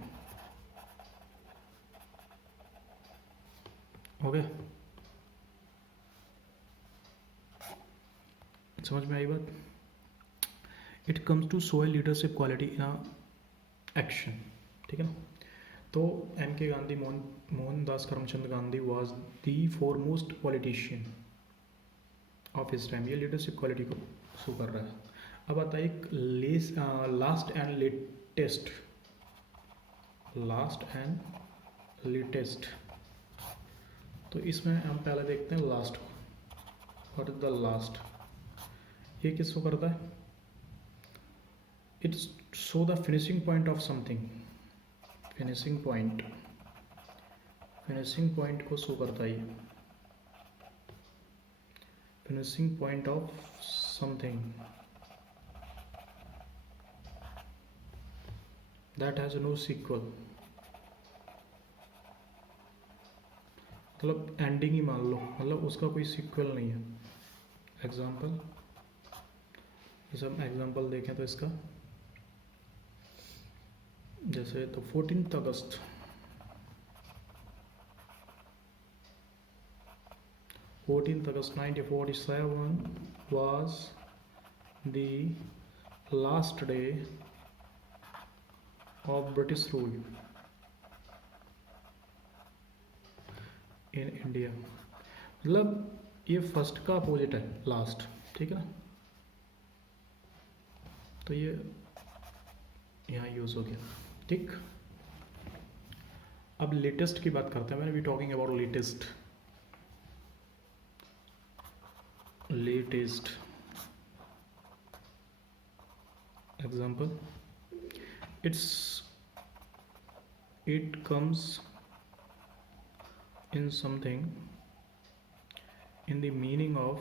Okay, समझ में आई बात? It comes to show a leadership quality in action, ठीक है ना? तो M K Gandhi, Mohandas Karamchand Gandhi was the foremost politician of his time, ये leadership quality को शो कर रहा है। अब आता है एक लास्ट एंड लेटेस्ट। तो इसमें हम पहले देखते हैं last, what is the last? ये किस शो करता है? It show the finishing point of something, finishing point को शो करता है ये, finishing point of something that has no sequel, मतलब एंडिंग ही मान लो, मतलब उसका कोई सीक्वल नहीं है। एग्जाम्पल, जैसे हम एग्जांपल देखें तो इसका, जैसे तो 14 अगस्त 1947 was the last day of British rule in India। मतलब ये फर्स्ट का अपोजिट है लास्ट, ठीक है ना। तो ये यहाँ यूज हो गया, ठीक। अब लेटेस्ट की बात करते हैं। मैंने be talking about latest. Example, it comes in something in the meaning of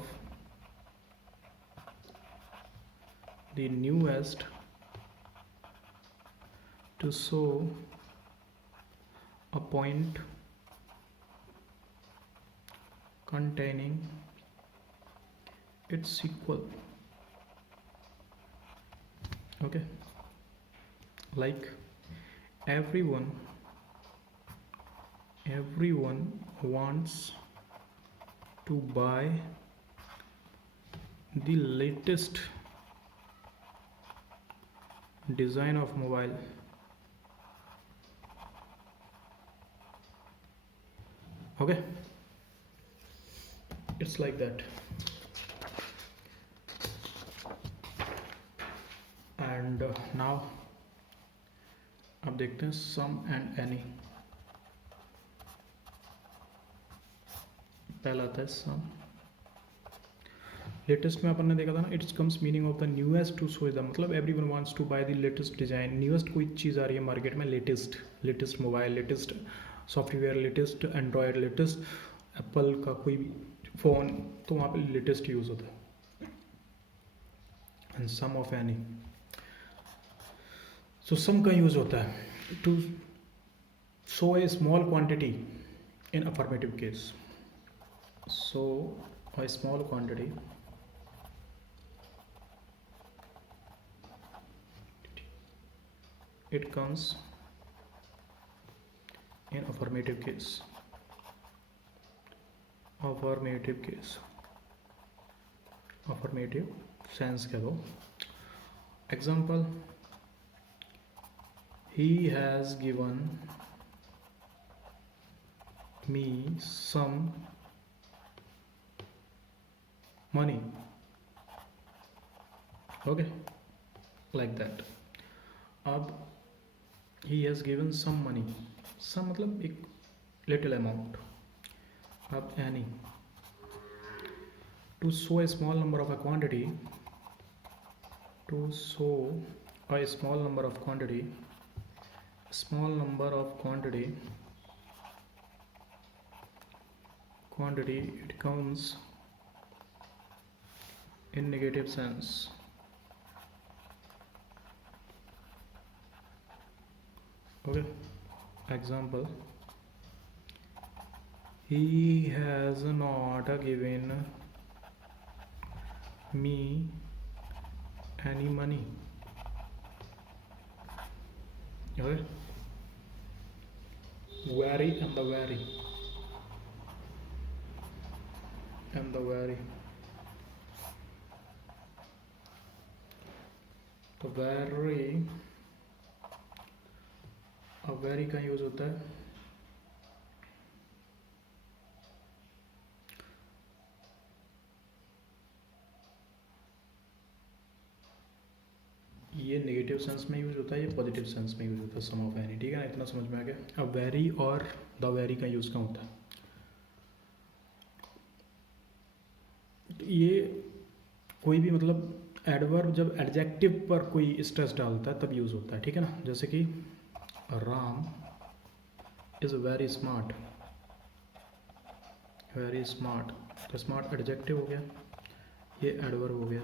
the newest to show a point containing its sequel, okay, like everyone wants to buy the latest design of mobile, okay, it's like that। and now अब देखते हैं सम and any. पहला आता है सम। Latest में अपन ने देखा था ना, it's comes meaning of the newest to show the, मतलब everyone wants to buy the latest design. Newest कोई चीज़ आ रही है मार्केट में, latest mobile, latest software, latest Android, latest Apple का कोई भी फ़ोन, तो वहाँ पे लेटेस्ट यूज़ होता है। And some of any, so some का यूज़ होता है to show a small quantity in affirmative case. So a small quantity it comes in affirmative case, affirmative sense कह दो। example, he has given me some money, okay, like that। अब he has given some money, some मतलब एक little amount। अब any, to show a small number of a quantity, to show a small number of quantity, it comes in negative sense, okay। example, he has not given me any money, okay। vary and the vary, तो very का use होता है ये negative sense में use होता है, ये positive sense में यूज होता है, सम ऑफ एनी, ठीक है ना। इतना समझ में आ गया। अब वेरी और द वेरी का यूज कहाँ होता है? ये कोई भी मतलब एडवर्ब जब एडजेक्टिव पर कोई स्ट्रेस डालता है तब यूज़ होता है, ठीक है ना। जैसे कि राम इज़ वेरी स्मार्ट, तो स्मार्ट एडजेक्टिव हो गया, ये एडवर्ब हो गया।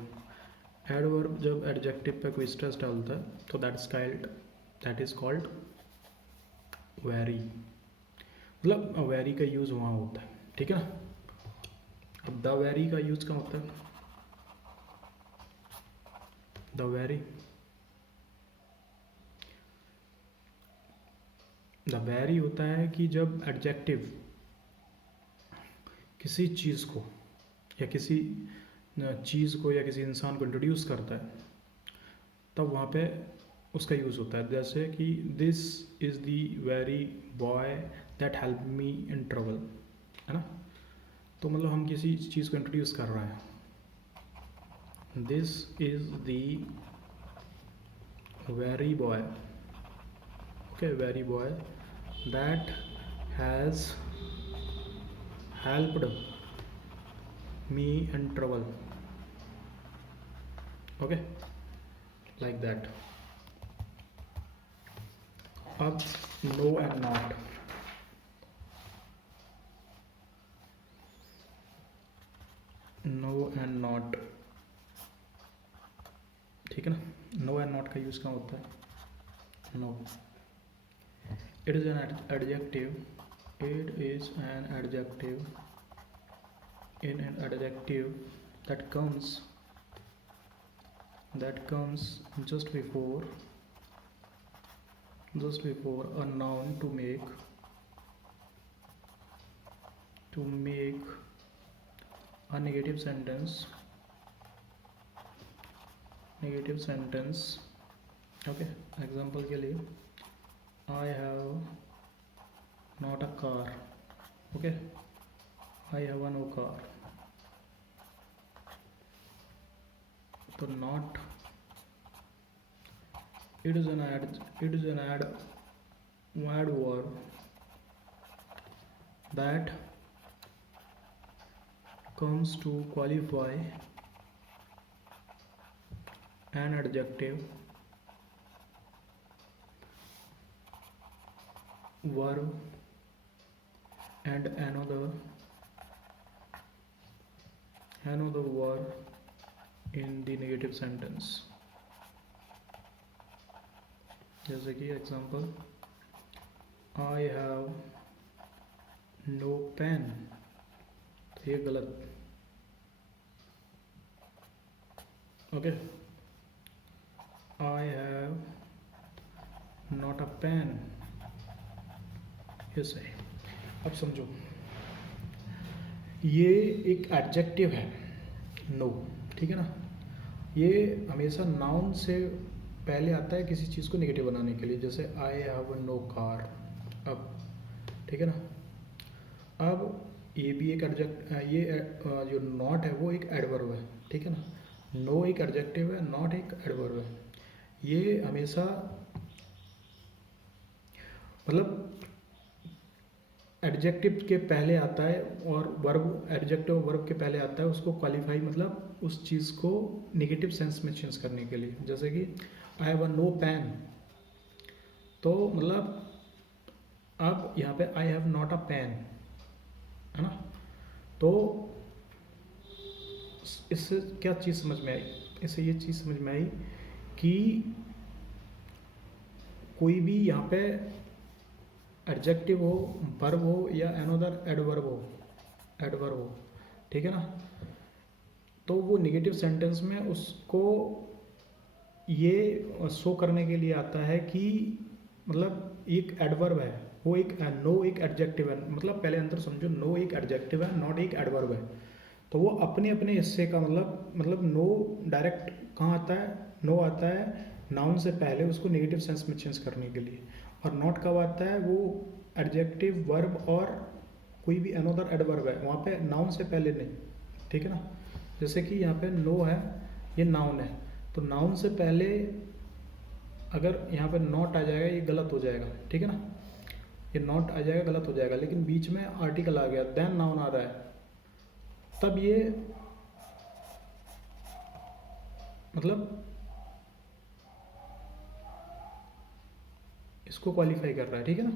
एडवर्ब जब एडजेक्टिव पे कोई स्ट्रेस डालता है तो दैट इज कॉल्ड वेरी, मतलब वेरी का यूज़ वहाँ होता है, ठीक है ना। अब द वेरी का यूज़ कहाँ होता है? द वेरी, द वेरी होता है कि जब एडजेक्टिव किसी चीज़ को या किसी चीज़ को या किसी इंसान को इंट्रोड्यूस करता है, तब वहाँ पे उसका यूज़ होता है। जैसे कि this is the very boy that help me in trouble, है ना। तो मतलब हम किसी चीज़ को इंट्रोड्यूस कर रहे हैं, this is the very boy, okay, very boy that has helped me in trouble, okay, like that. अब no and not, no and not, ठीक है ना। नो एंड नॉट का यूज़ कहाँ होता है? नो, इट इज़ एन एडजेक्टिव, it is an adjective, in an adjective that comes just before a noun to make a negative sentence, okay। Example के लिए, I have not a car, okay, I have a no car। तो not, it is an add verb that comes to qualify an adjective, verb and another verb in the negative sentence। जैसे कि example, I have no pen, तो ये गलत, okay. I have not a pen, ये सही। अब समझो, ये एक एडजेक्टिव है नो, ठीक है ना। ये हमेशा नाउन से पहले आता है किसी चीज़ को नेगेटिव बनाने के लिए, जैसे आई हैव नो कार। अब ठीक है ना। अब ये भी एक ये जो नॉट है वो एक एडवर्ब है, ठीक है ना। नो एक एडजेक्टिव है, नॉट एक एडवर्ब है। ये हमेशा मतलब एडजेक्टिव के पहले आता है और वर्ब, एडजेक्टिव वर्ब के पहले आता है, उसको क्वालिफाई मतलब उस चीज़ को नेगेटिव सेंस में चेंज करने के लिए। जैसे कि I have a no pen, तो मतलब अब यहाँ पे I have not a pen, है ना। तो इससे क्या चीज़ समझ में आई? इससे ये चीज़ समझ में आई कि कोई भी यहाँ पे एडजेक्टिव हो, वर्ब हो या अनदर एडवर्ब हो, ठीक है ना, तो वो नेगेटिव सेंटेंस में उसको ये शो करने के लिए आता है कि मतलब एक एडवर्ब है, वो एक नो एक एडजेक्टिव है। मतलब पहले अंतर समझो, नो एक एडजेक्टिव है, नॉट एक एडवर्ब है। तो वो अपने अपने हिस्से का मतलब नो डायरेक्ट कहाँ आता है? नो आता है नाउन से पहले, उसको नेगेटिव सेंस में चेंज करने के लिए। और नॉट कब आता है? वो एडजेक्टिव वर्ब और कोई भी अनदर एडवर्ब है, वहाँ पे नाउन से पहले नहीं, ठीक है ना। जैसे कि यहाँ पे नो है, ये नाउन है, तो नाउन से पहले अगर यहाँ पे नॉट आ जाएगा ये गलत हो जाएगा, ठीक है ना। ये नॉट आ जाएगा गलत हो जाएगा, लेकिन बीच में आर्टिकल आ गया, देन नाउन आ रहा है, तब ये मतलब इसको क्वालिफाई कर रहा है, ठीक है ना।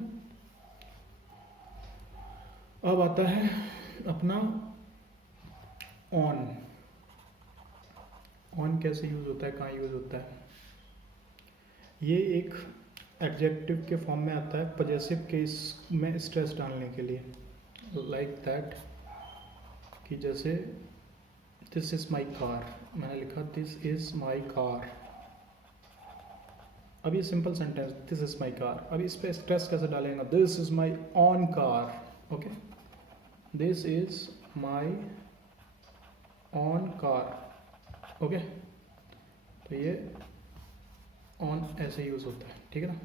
अब आता है अपना ऑन। ऑन कैसे यूज होता है, कहाँ यूज होता है? ये एक एडजेक्टिव के फॉर्म में आता है पॉजेसिव केस में स्ट्रेस डालने के लिए, लाइक दैट कि जैसे दिस इज माई कार, मैंने लिखा दिस इज माई कार, अब ये simple sentence, this is my car, अब इस पे स्ट्रेस कैसे डालेंगे, this is my on car, okay, this is my on car, okay, तो ये ऑन ऐसे यूज होता है, ठीक है ना।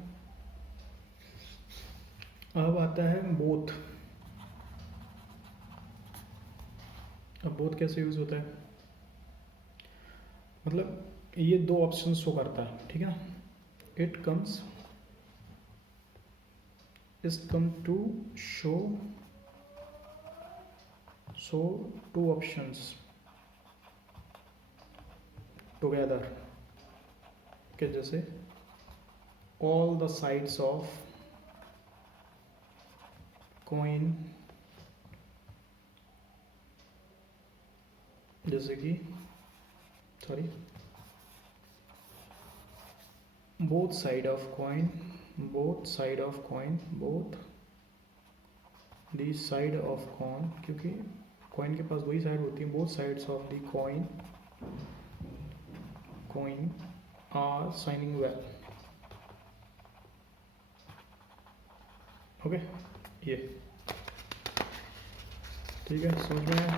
अब आता है बोथ। अब बोथ कैसे यूज होता है, मतलब ये दो ऑप्शन शो करता है, ठीक है ना। It comes is come to show two options together, okay, जैसे all the sides of coin, जैसे कि sorry both side of coin, both side of coin, both the side of coin, क्योंकि coin के पास वही साइड होती है, both sides of the coin are shining well, okay, ये ठीक है, समझ में आया।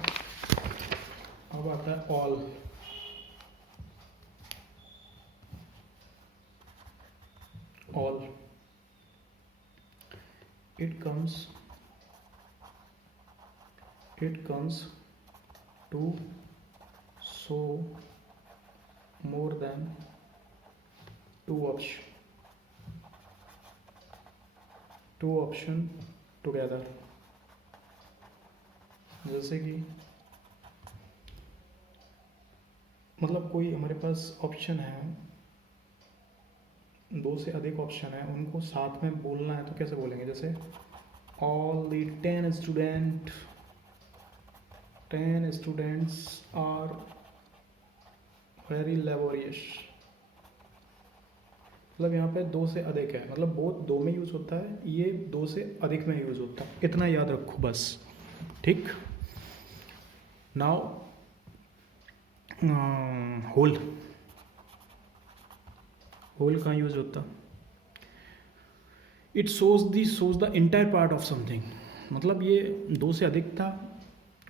अब आता है all. All it comes to show more than two option together, जैसे कि मतलब कोई हमारे पास ऑप्शन है, दो से अधिक ऑप्शन है, उनको साथ में बोलना है तो कैसे बोलेंगे, जैसे all the 10 students are very laborious, मतलब यहाँ पे दो से अधिक है, मतलब बोथ दो में यूज होता है, ये दो से अधिक में यूज होता है, इतना याद रखो बस, ठीक। नाउ होल कहाँ यूज होता, it shows the entire part of something, मतलब ये दो से अधिक था,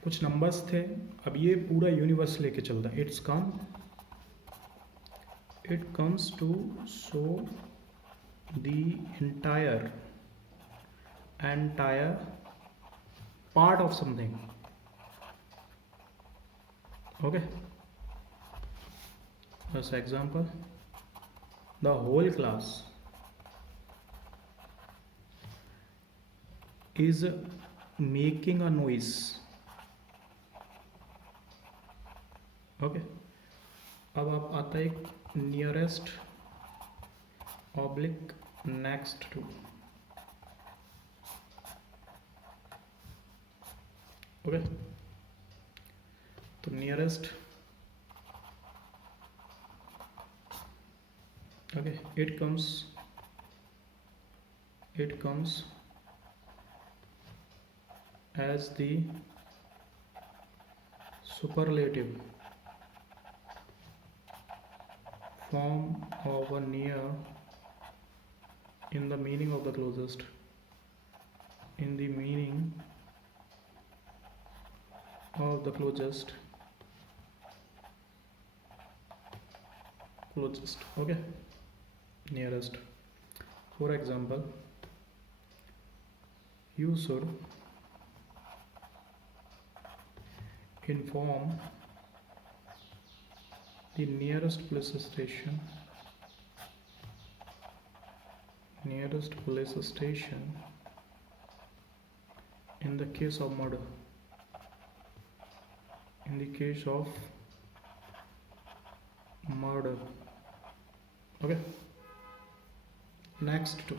कुछ नंबर्स थे, अब ये पूरा यूनिवर्स लेके चलता है, it comes to show the entire part of something, okay, as example, the whole class is making a noise, okay। अब आप आता है nearest oblique next to, okay, तो nearest, okay, it comes as the superlative form of a near in the meaning of the closest, in the meaning of the closest, okay, nearest. For example, you should inform the nearest police station in the case of murder, okay. Next to,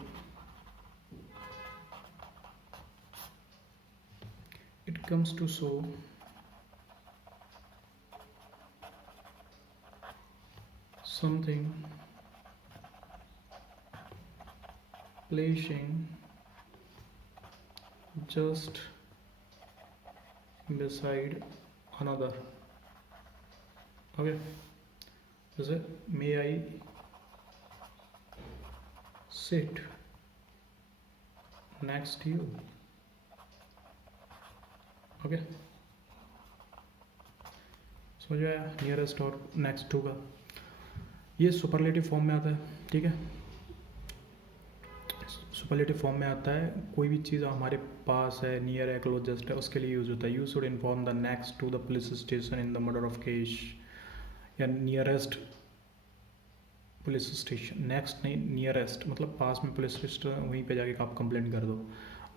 it comes to show something placing just beside another, okay, जैसे may I sit next to you. Okay, समझ में आया? Nearest और next to का ये superlative form में आता है, ठीक है। सुपरलेटिव फॉर्म में आता है, कोई भी चीज़ हमारे पास है, नियर है, क्लोजेस्ट है, उसके लिए यूज़ होता है। You should inform the next to the police station in the murder of case, या नियरेस्ट पुलिस स्टेशन। नेक्स्ट नहीं, नियरेस्ट मतलब पास में पुलिस स्टेशन, वहीं पे जाके आप कंप्लेंट कर दो।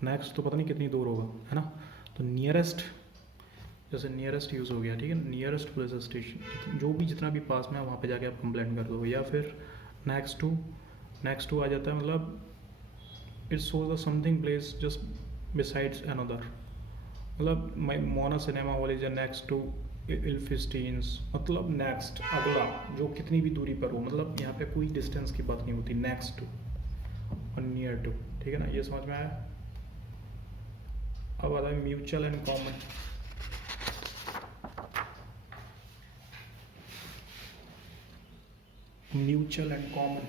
नेक्स्ट तो पता नहीं कितनी दूर होगा, है ना। तो नियरेस्ट, जैसे नियरेस्ट यूज़ हो गया, ठीक है। नियरेस्ट पुलिस स्टेशन, जो भी जितना भी पास में है वहाँ पे जाके आप कंप्लेंट कर दो। या फिर नेक्स्ट टू आ जाता है, मतलब it shows the something place just besides another, मतलब my Mona cinema hall is next to Elphinstone's, मतलब नेक्स्ट अगला, जो कितनी भी दूरी पर हो, मतलब यहाँ पे कोई डिस्टेंस की बात नहीं होती। नेक्स्ट टू और नियर टू, ठीक है ना, ये समझ में आया। अब आता है mutual and common. Mutual and common,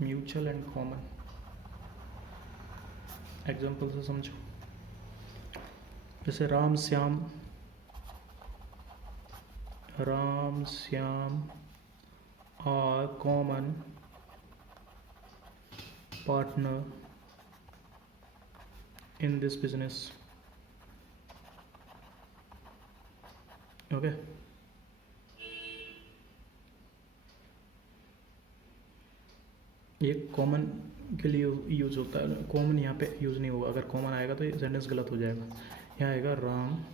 mutual and common example से समझो। जैसे Ram Shyam are common partner in this business, okay. ये कॉमन के लिए यूज़ होता है, कॉमन यहाँ पे यूज़ नहीं होगा। अगर कॉमन आएगा तो ये सेंटेंस गलत हो जाएगा। यहाँ आएगा राम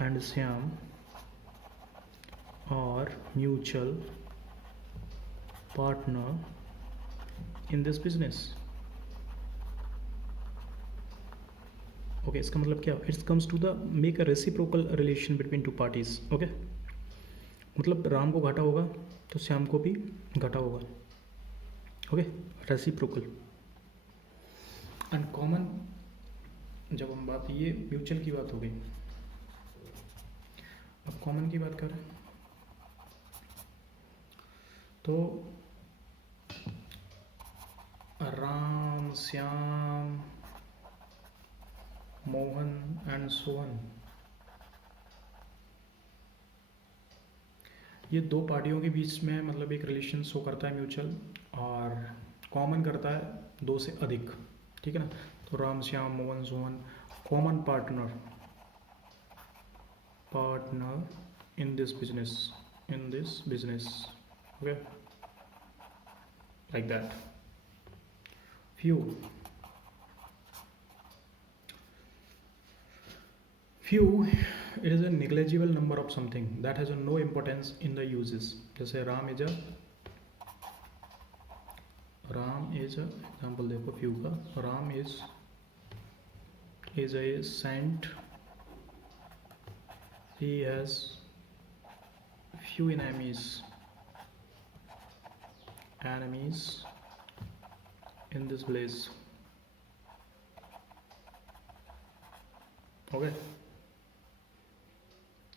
एंड श्याम और mutual partner in this business, okay. इसका मतलब क्या, it's comes to the make a reciprocal relation between two parties, okay. मतलब राम को घाटा होगा तो श्याम को भी घाटा होगा, ओके। रेसिप्रोकल एंड कॉमन, जब हम बात, ये म्यूचुअल की बात हो गई, अब कॉमन की बात करें तो राम श्याम मोहन एंड सोहन, ये दो पार्टियों के बीच में मतलब एक रिलेशन शो करता है म्यूचुअल, और कॉमन करता है दो से अधिक, ठीक है ना। तो Ram Shyam Mohan Sohan, common partner in this business, okay, like that. few, it is a negligible number of something that has no importance in the uses. जैसे राम is a example देखो few का, Ram is a saint, he has few enemies in this place, okay.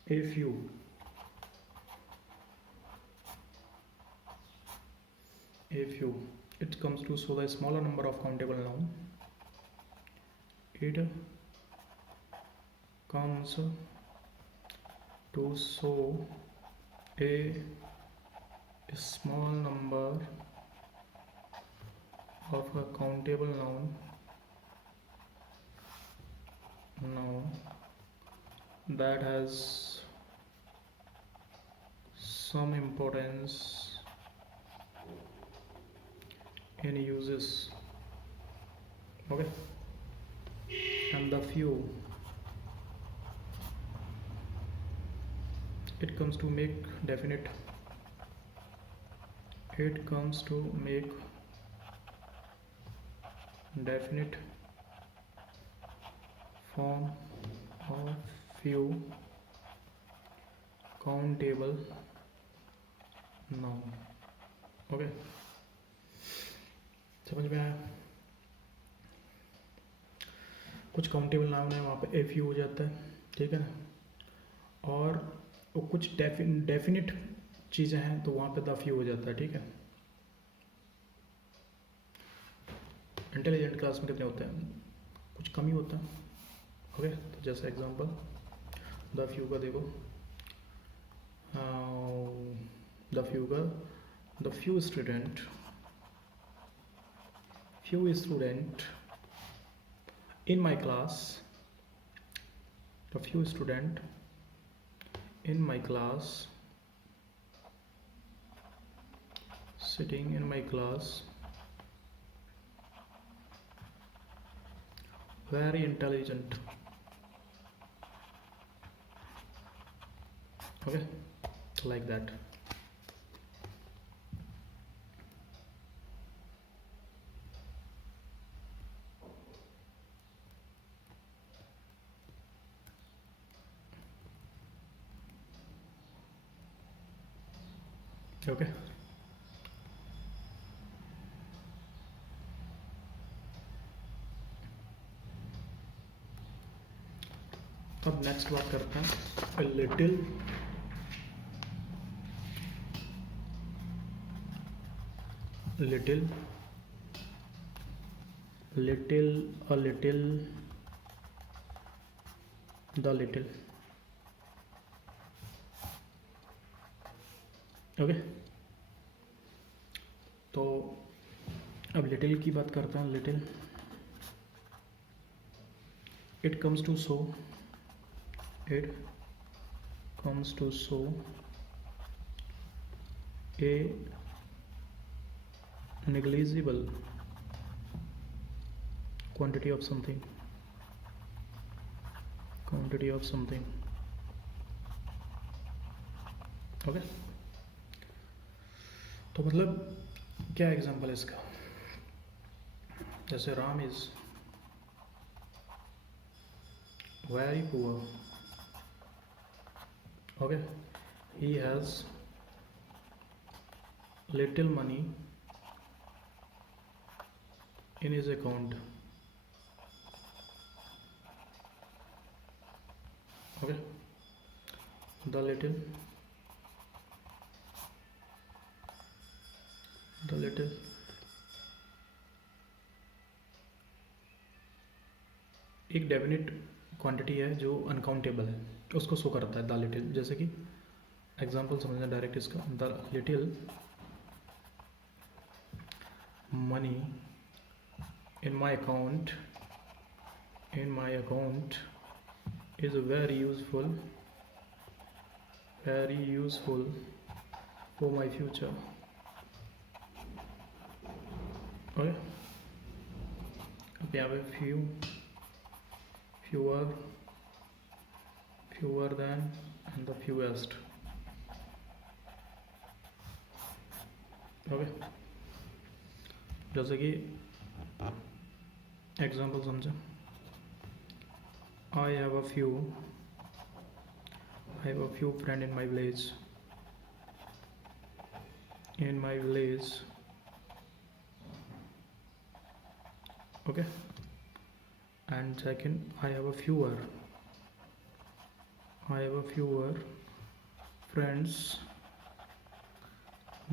A few, it comes to show the smaller number of countable noun. It comes to show a small number of a countable noun that has some importance in uses, okay. And the few, it comes to make definite form of few countable noun, okay. समझ में आया? कुछ countable noun है वहाँ पे a few हो जाता है, ठीक है ना। और वो कुछ डेफिनेट चीज़ें हैं तो वहाँ पे द फ्यू हो जाता है, ठीक है। इंटेलिजेंट क्लास में कितने होते हैं, कुछ कम ही होता है। ओके, तो जैसे एग्जांपल द फ्यू का देखो, द फ्यू का the few student in my class, the few student in my class sitting in my class very intelligent. Okay, like that. Okay, अब नेक्स्ट बात करते हैं little little little a little the little. Okay, तो अब little की बात करते हैं। Little it comes to show a negligible quantity of something okay, तो मतलब क्या एग्जांपल है इसका, जैसे Ram is very poor. Okay, he has little money in his account. Okay, the little एक डेफिनिट क्वांटिटी है जो अनकाउंटेबल है, उसको शो करता है द लिटिल। जैसे कि एग्जांपल समझना डायरेक्ट इसका, the little money in my account is very useful for my future. Okay, अब यहाँ पे fewer than and the fewest. Okay, जैसे कि एग्जांपल समझो, I have a few friend in my village okay, and second, I have a fewer friends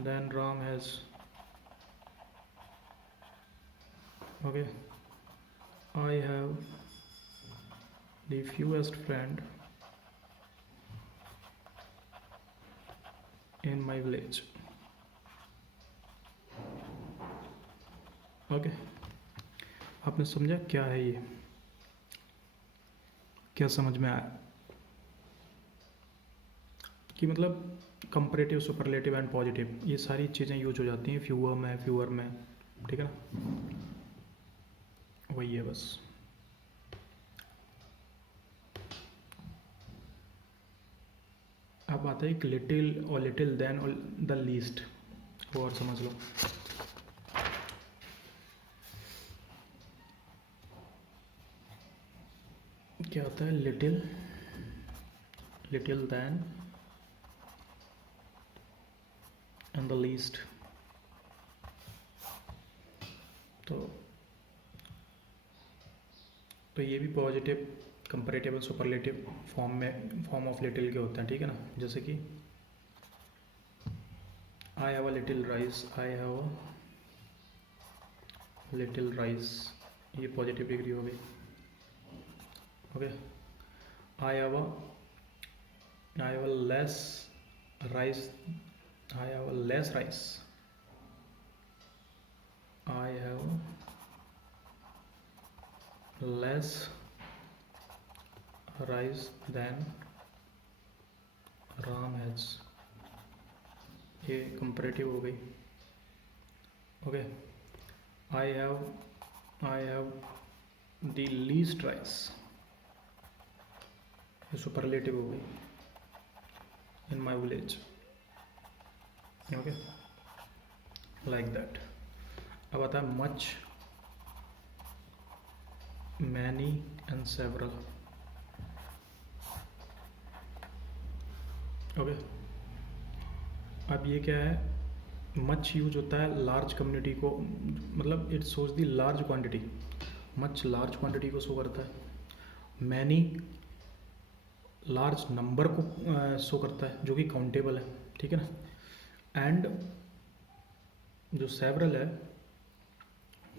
than Ram has. Okay, I have the fewest friend in my village. Okay, आपने समझा क्या है ये, क्या समझ में आया कि मतलब कंपैरेटिव, सुपरलेटिव एंड पॉजिटिव, ये सारी चीज़ें यूज हो जाती हैं फ्यूअर में, ठीक है ना, वही है बस। अब आता है एक लिटिल और लिटिल देन और द लीस्ट, वो और समझ लो। क्या होता है little then and the least. तो ये भी पॉजिटिव, कंपैरेटिव और सुपरलेटिव फॉर्म ऑफ लिटिल के होते हैं, ठीक है ना। जैसे कि I have a little rice, I have a little rice, ये पॉजिटिव डिग्री हो गई। Okay, I have a less rice, I have a less rice, I have less rice then Ram has, ये कंपैरेटिव हो गई। Okay, I have the least rice, ये superlative हो गई, in my village. Okay, like that. अब आता है much, many and several. Okay, अब ये क्या है, मच यूज होता है लार्ज कम्युनिटी को, मतलब it shows the large quantity, much large quantity को शो करता है। मैनी लार्ज नंबर को शो करता है जो कि काउंटेबल है, ठीक है ना। एंड जो सेवरल है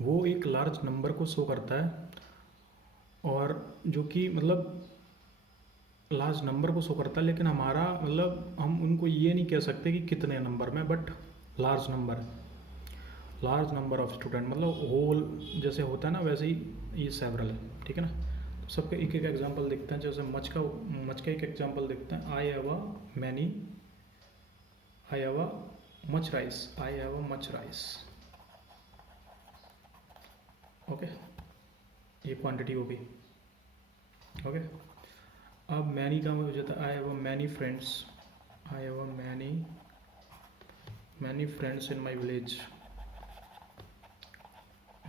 वो एक लार्ज नंबर को शो करता है, और जो कि मतलब लार्ज नंबर को शो करता है, लेकिन हमारा मतलब हम उनको ये नहीं कह सकते कि कितने नंबर में, but large number, large number of student, मतलब होल जैसे होता है ना, वैसे ही ये सेवरल है, ठीक है ना। तो सबके एक एक एग्जांपल देखते हैं। जैसे मच का एक एग्जांपल देखते हैं। आई have a many, I have a much rice, I have a much rice. Okay, ये क्वांटिटी होगी। ओके, अब मैनी का हो जाता है आई have a many friends, I have a many friends in my village,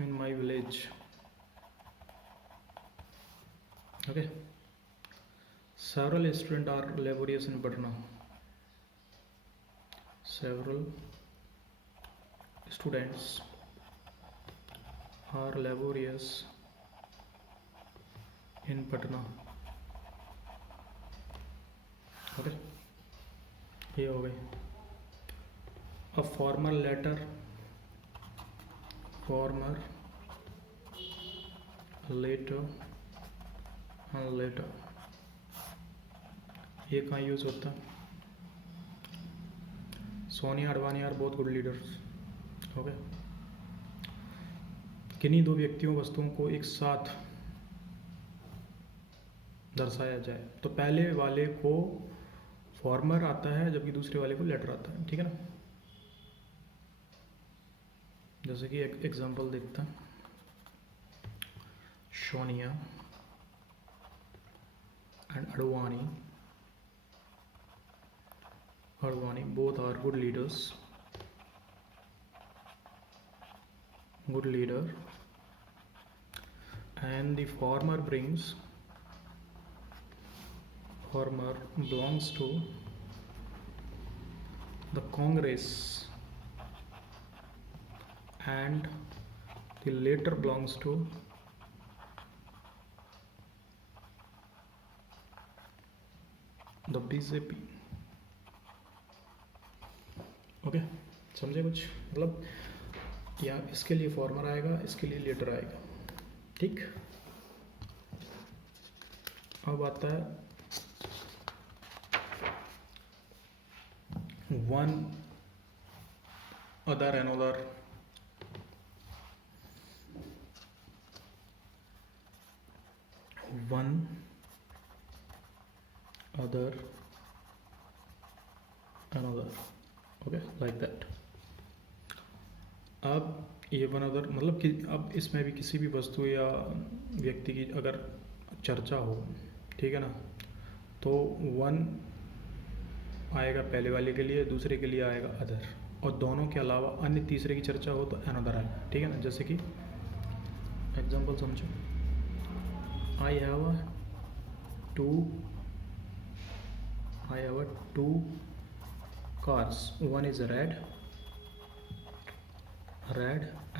in my village. Okay, several students are laborious in Patna, several students are laborious in Patna। Okay, ये हो गई। A former letter, former later and later, ये कहाँ use होता है? Sonia Advani are both good leaders. Okay, किन्हीं दो व्यक्तियों वस्तुओं को एक साथ दर्शाया जाए तो पहले वाले को फॉर्मर आता है जबकि दूसरे वाले को लेटर आता है, ठीक है ना। जैसे कि एक एग्जांपल देखते हैं। Sonia and Advani both are good leaders, good leader, and the former belongs to the Congress and the later belongs to the BJP। Okay, समझे कुछ? मतलब या इसके लिए फॉर्मर आएगा, इसके लिए लेटर आएगा, ठीक। अब आता है one other another, one other another. Okay, like that. अब ये वन अदर मतलब कि अब इसमें भी किसी भी वस्तु या व्यक्ति की अगर चर्चा हो, ठीक है ना, तो वन आएगा पहले वाले के लिए, दूसरे के लिए आएगा अदर, और दोनों के अलावा अन्य तीसरे की चर्चा हो तो अनदर आएगा, ठीक है ना। जैसे कि एग्जांपल समझो। I have a two cars, one is red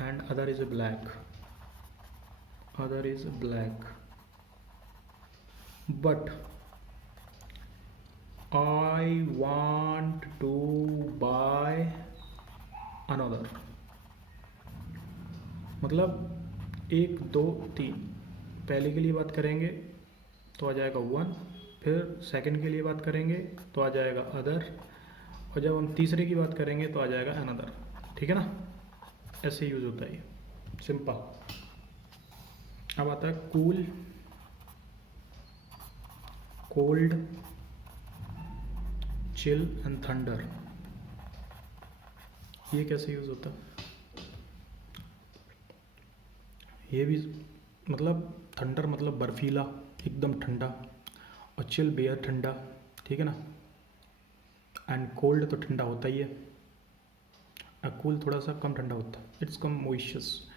and other is black, but I want to buy another, मतलब 1 2 3। पहले के लिए बात करेंगे तो आ जाएगा वन, फिर सेकंड के लिए बात करेंगे तो आ जाएगा अदर, और जब हम तीसरे की बात करेंगे तो आ जाएगा अनदर। ठीक है ना, ऐसे यूज होता है ये, सिंपल। अब आता है cool, cold, chill and thunder. ये कैसे यूज होता है? ये भी मतलब थंडर मतलब बर्फीला, एकदम ठंडा, और चिल बेहद ठंडा, ठीक है ना। एंड कोल्ड तो ठंडा होता ही है, और कूल थोड़ा सा कम ठंडा होता है, इट्स कम मॉइस्चर्स।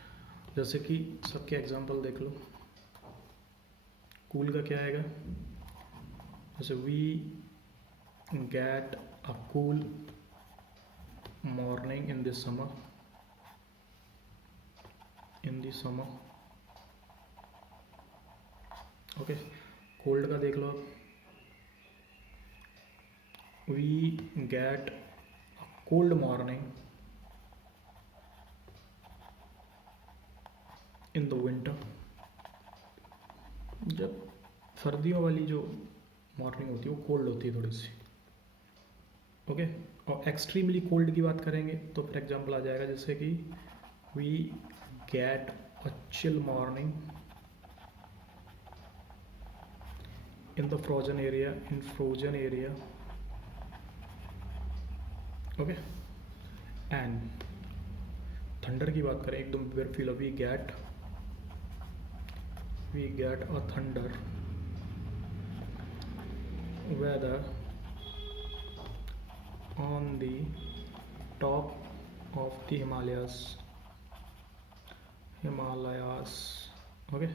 जैसे कि सबके एग्जांपल देख लो। कूल का क्या आएगा? जैसे we get a cool morning in this summer, in this summer. Okay, cold का देख लो आप। We get cold morning in the winter. जब सर्दियों वाली जो मॉर्निंग होती है वो कोल्ड होती है थोड़ी सी। ओके, और एक्सट्रीमली कोल्ड की बात करेंगे तो फॉर एग्जांपल आ जाएगा जैसे कि we get a chill morning in the frozen area, in frozen area. Okay, and thunder की बात करें एकदम बर्फीला, we get a thunder weather on the top of the Himalayas. Okay.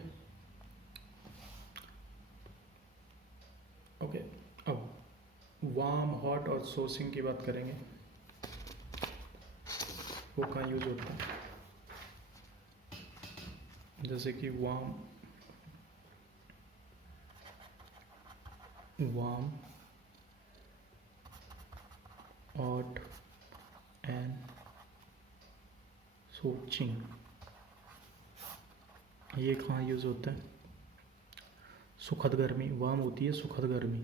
Okay, अब वार्म, हॉट और सोर्सिंग की बात करेंगे, वो कहाँ यूज होता है? जैसे कि वार्म, हॉट एंड सोर्चिंग, ये कहाँ यूज होता है? सुखद गर्मी, वार्म होती है सुखद गर्मी,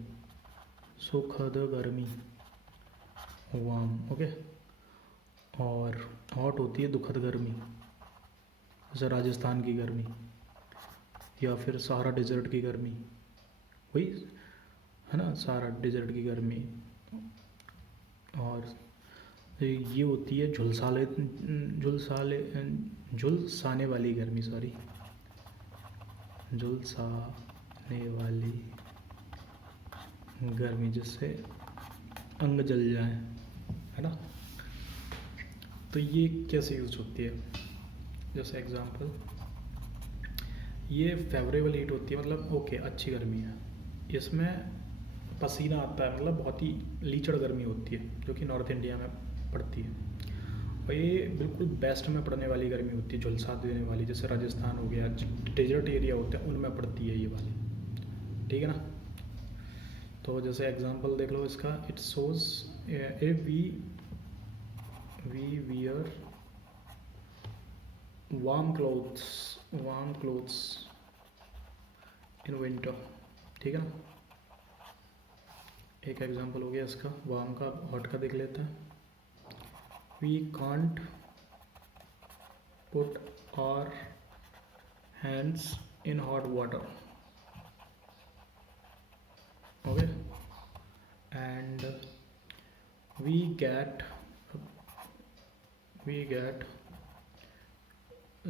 वार्म। ओके, और हॉट होती है दुखद गर्मी, जैसे राजस्थान की गर्मी या फिर सहारा डेजर्ट की गर्मी, वही है ना, सहारा डेजर्ट की गर्मी। और ये होती है झुलसाने वाली गर्मी, सॉरी, झुलसाने वाली गर्मी, जिससे अंग जल जाए, है ना। तो ये कैसे यूज होती है? जैसे एग्जांपल, ये फेवरेबल हीट होती है, मतलब ओके अच्छी गर्मी है, इसमें पसीना आता है, मतलब बहुत ही लीचड़ गर्मी होती है जो कि नॉर्थ इंडिया में पड़ती है। और ये बिल्कुल बेस्ट में पड़ने वाली गर्मी होती है, झुलसा देने वाली, जैसे राजस्थान हो गया, डेजर्ट एरिया होते हैं उनमें पड़ती है ये वाली, ठीक है ना। तो जैसे एग्जांपल देख लो इसका, it shows if we wear warm clothes in winter, ठीक है ना। एक एग्जांपल हो गया इसका वार्म का। हॉट का देख लेते हैं। We can't put our hands in hot water, okay, and we get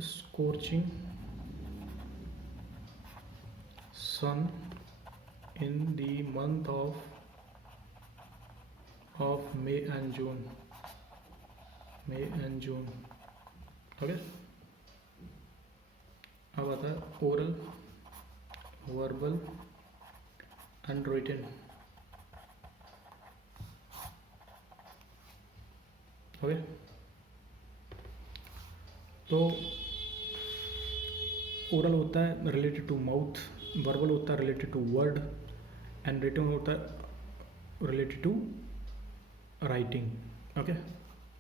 scorching sun in the month of May and June. Okay, अब आता है oral, verbal and written. Okay, तो ओरल होता है रिलेटेड टू माउथ, वर्बल होता है related to word, and written होता है रिलेटेड टू राइटिंग। ओके,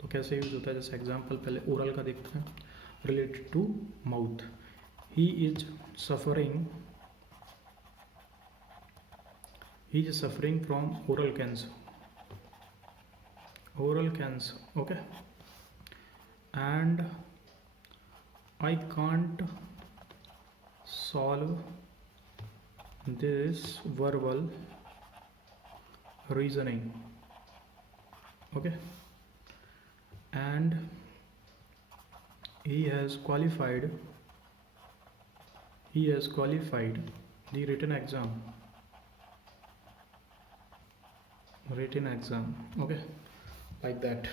तो कैसे यूज़ होता है, जैसे एग्जांपल पहले ओरल का देखते हैं, related to mouth. He is suffering from oral cancer, okay, and I can't solve this verbal reasoning, okay, and he has qualified the written exam, okay, like that.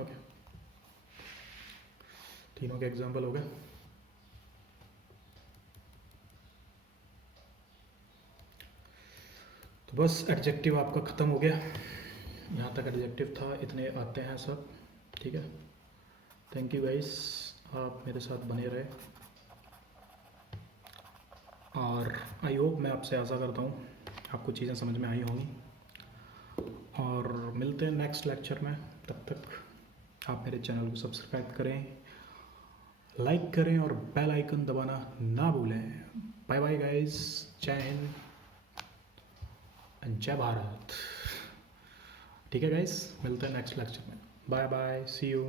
Okay, तीनों के example हो गए। तो बस adjective आपका ख़त्म हो गया, यहाँ तक एडजेक्टिव था, इतने आते हैं सब, ठीक है। थैंक यू गाइस, आप मेरे साथ बने रहे, और आई होप, मैं आपसे आशा करता हूँ आपको चीज़ें समझ में आई होंगी, और मिलते हैं नेक्स्ट लेक्चर में। तब तक आप मेरे चैनल को सब्सक्राइब करें, लाइक करें और बेल आइकन दबाना ना भूलें। बाय बाय गाइस, जय हिंद, जय भारत। ठीक है गाइस, मिलते हैं नेक्स्ट लेक्चर में। Bye bye, see you.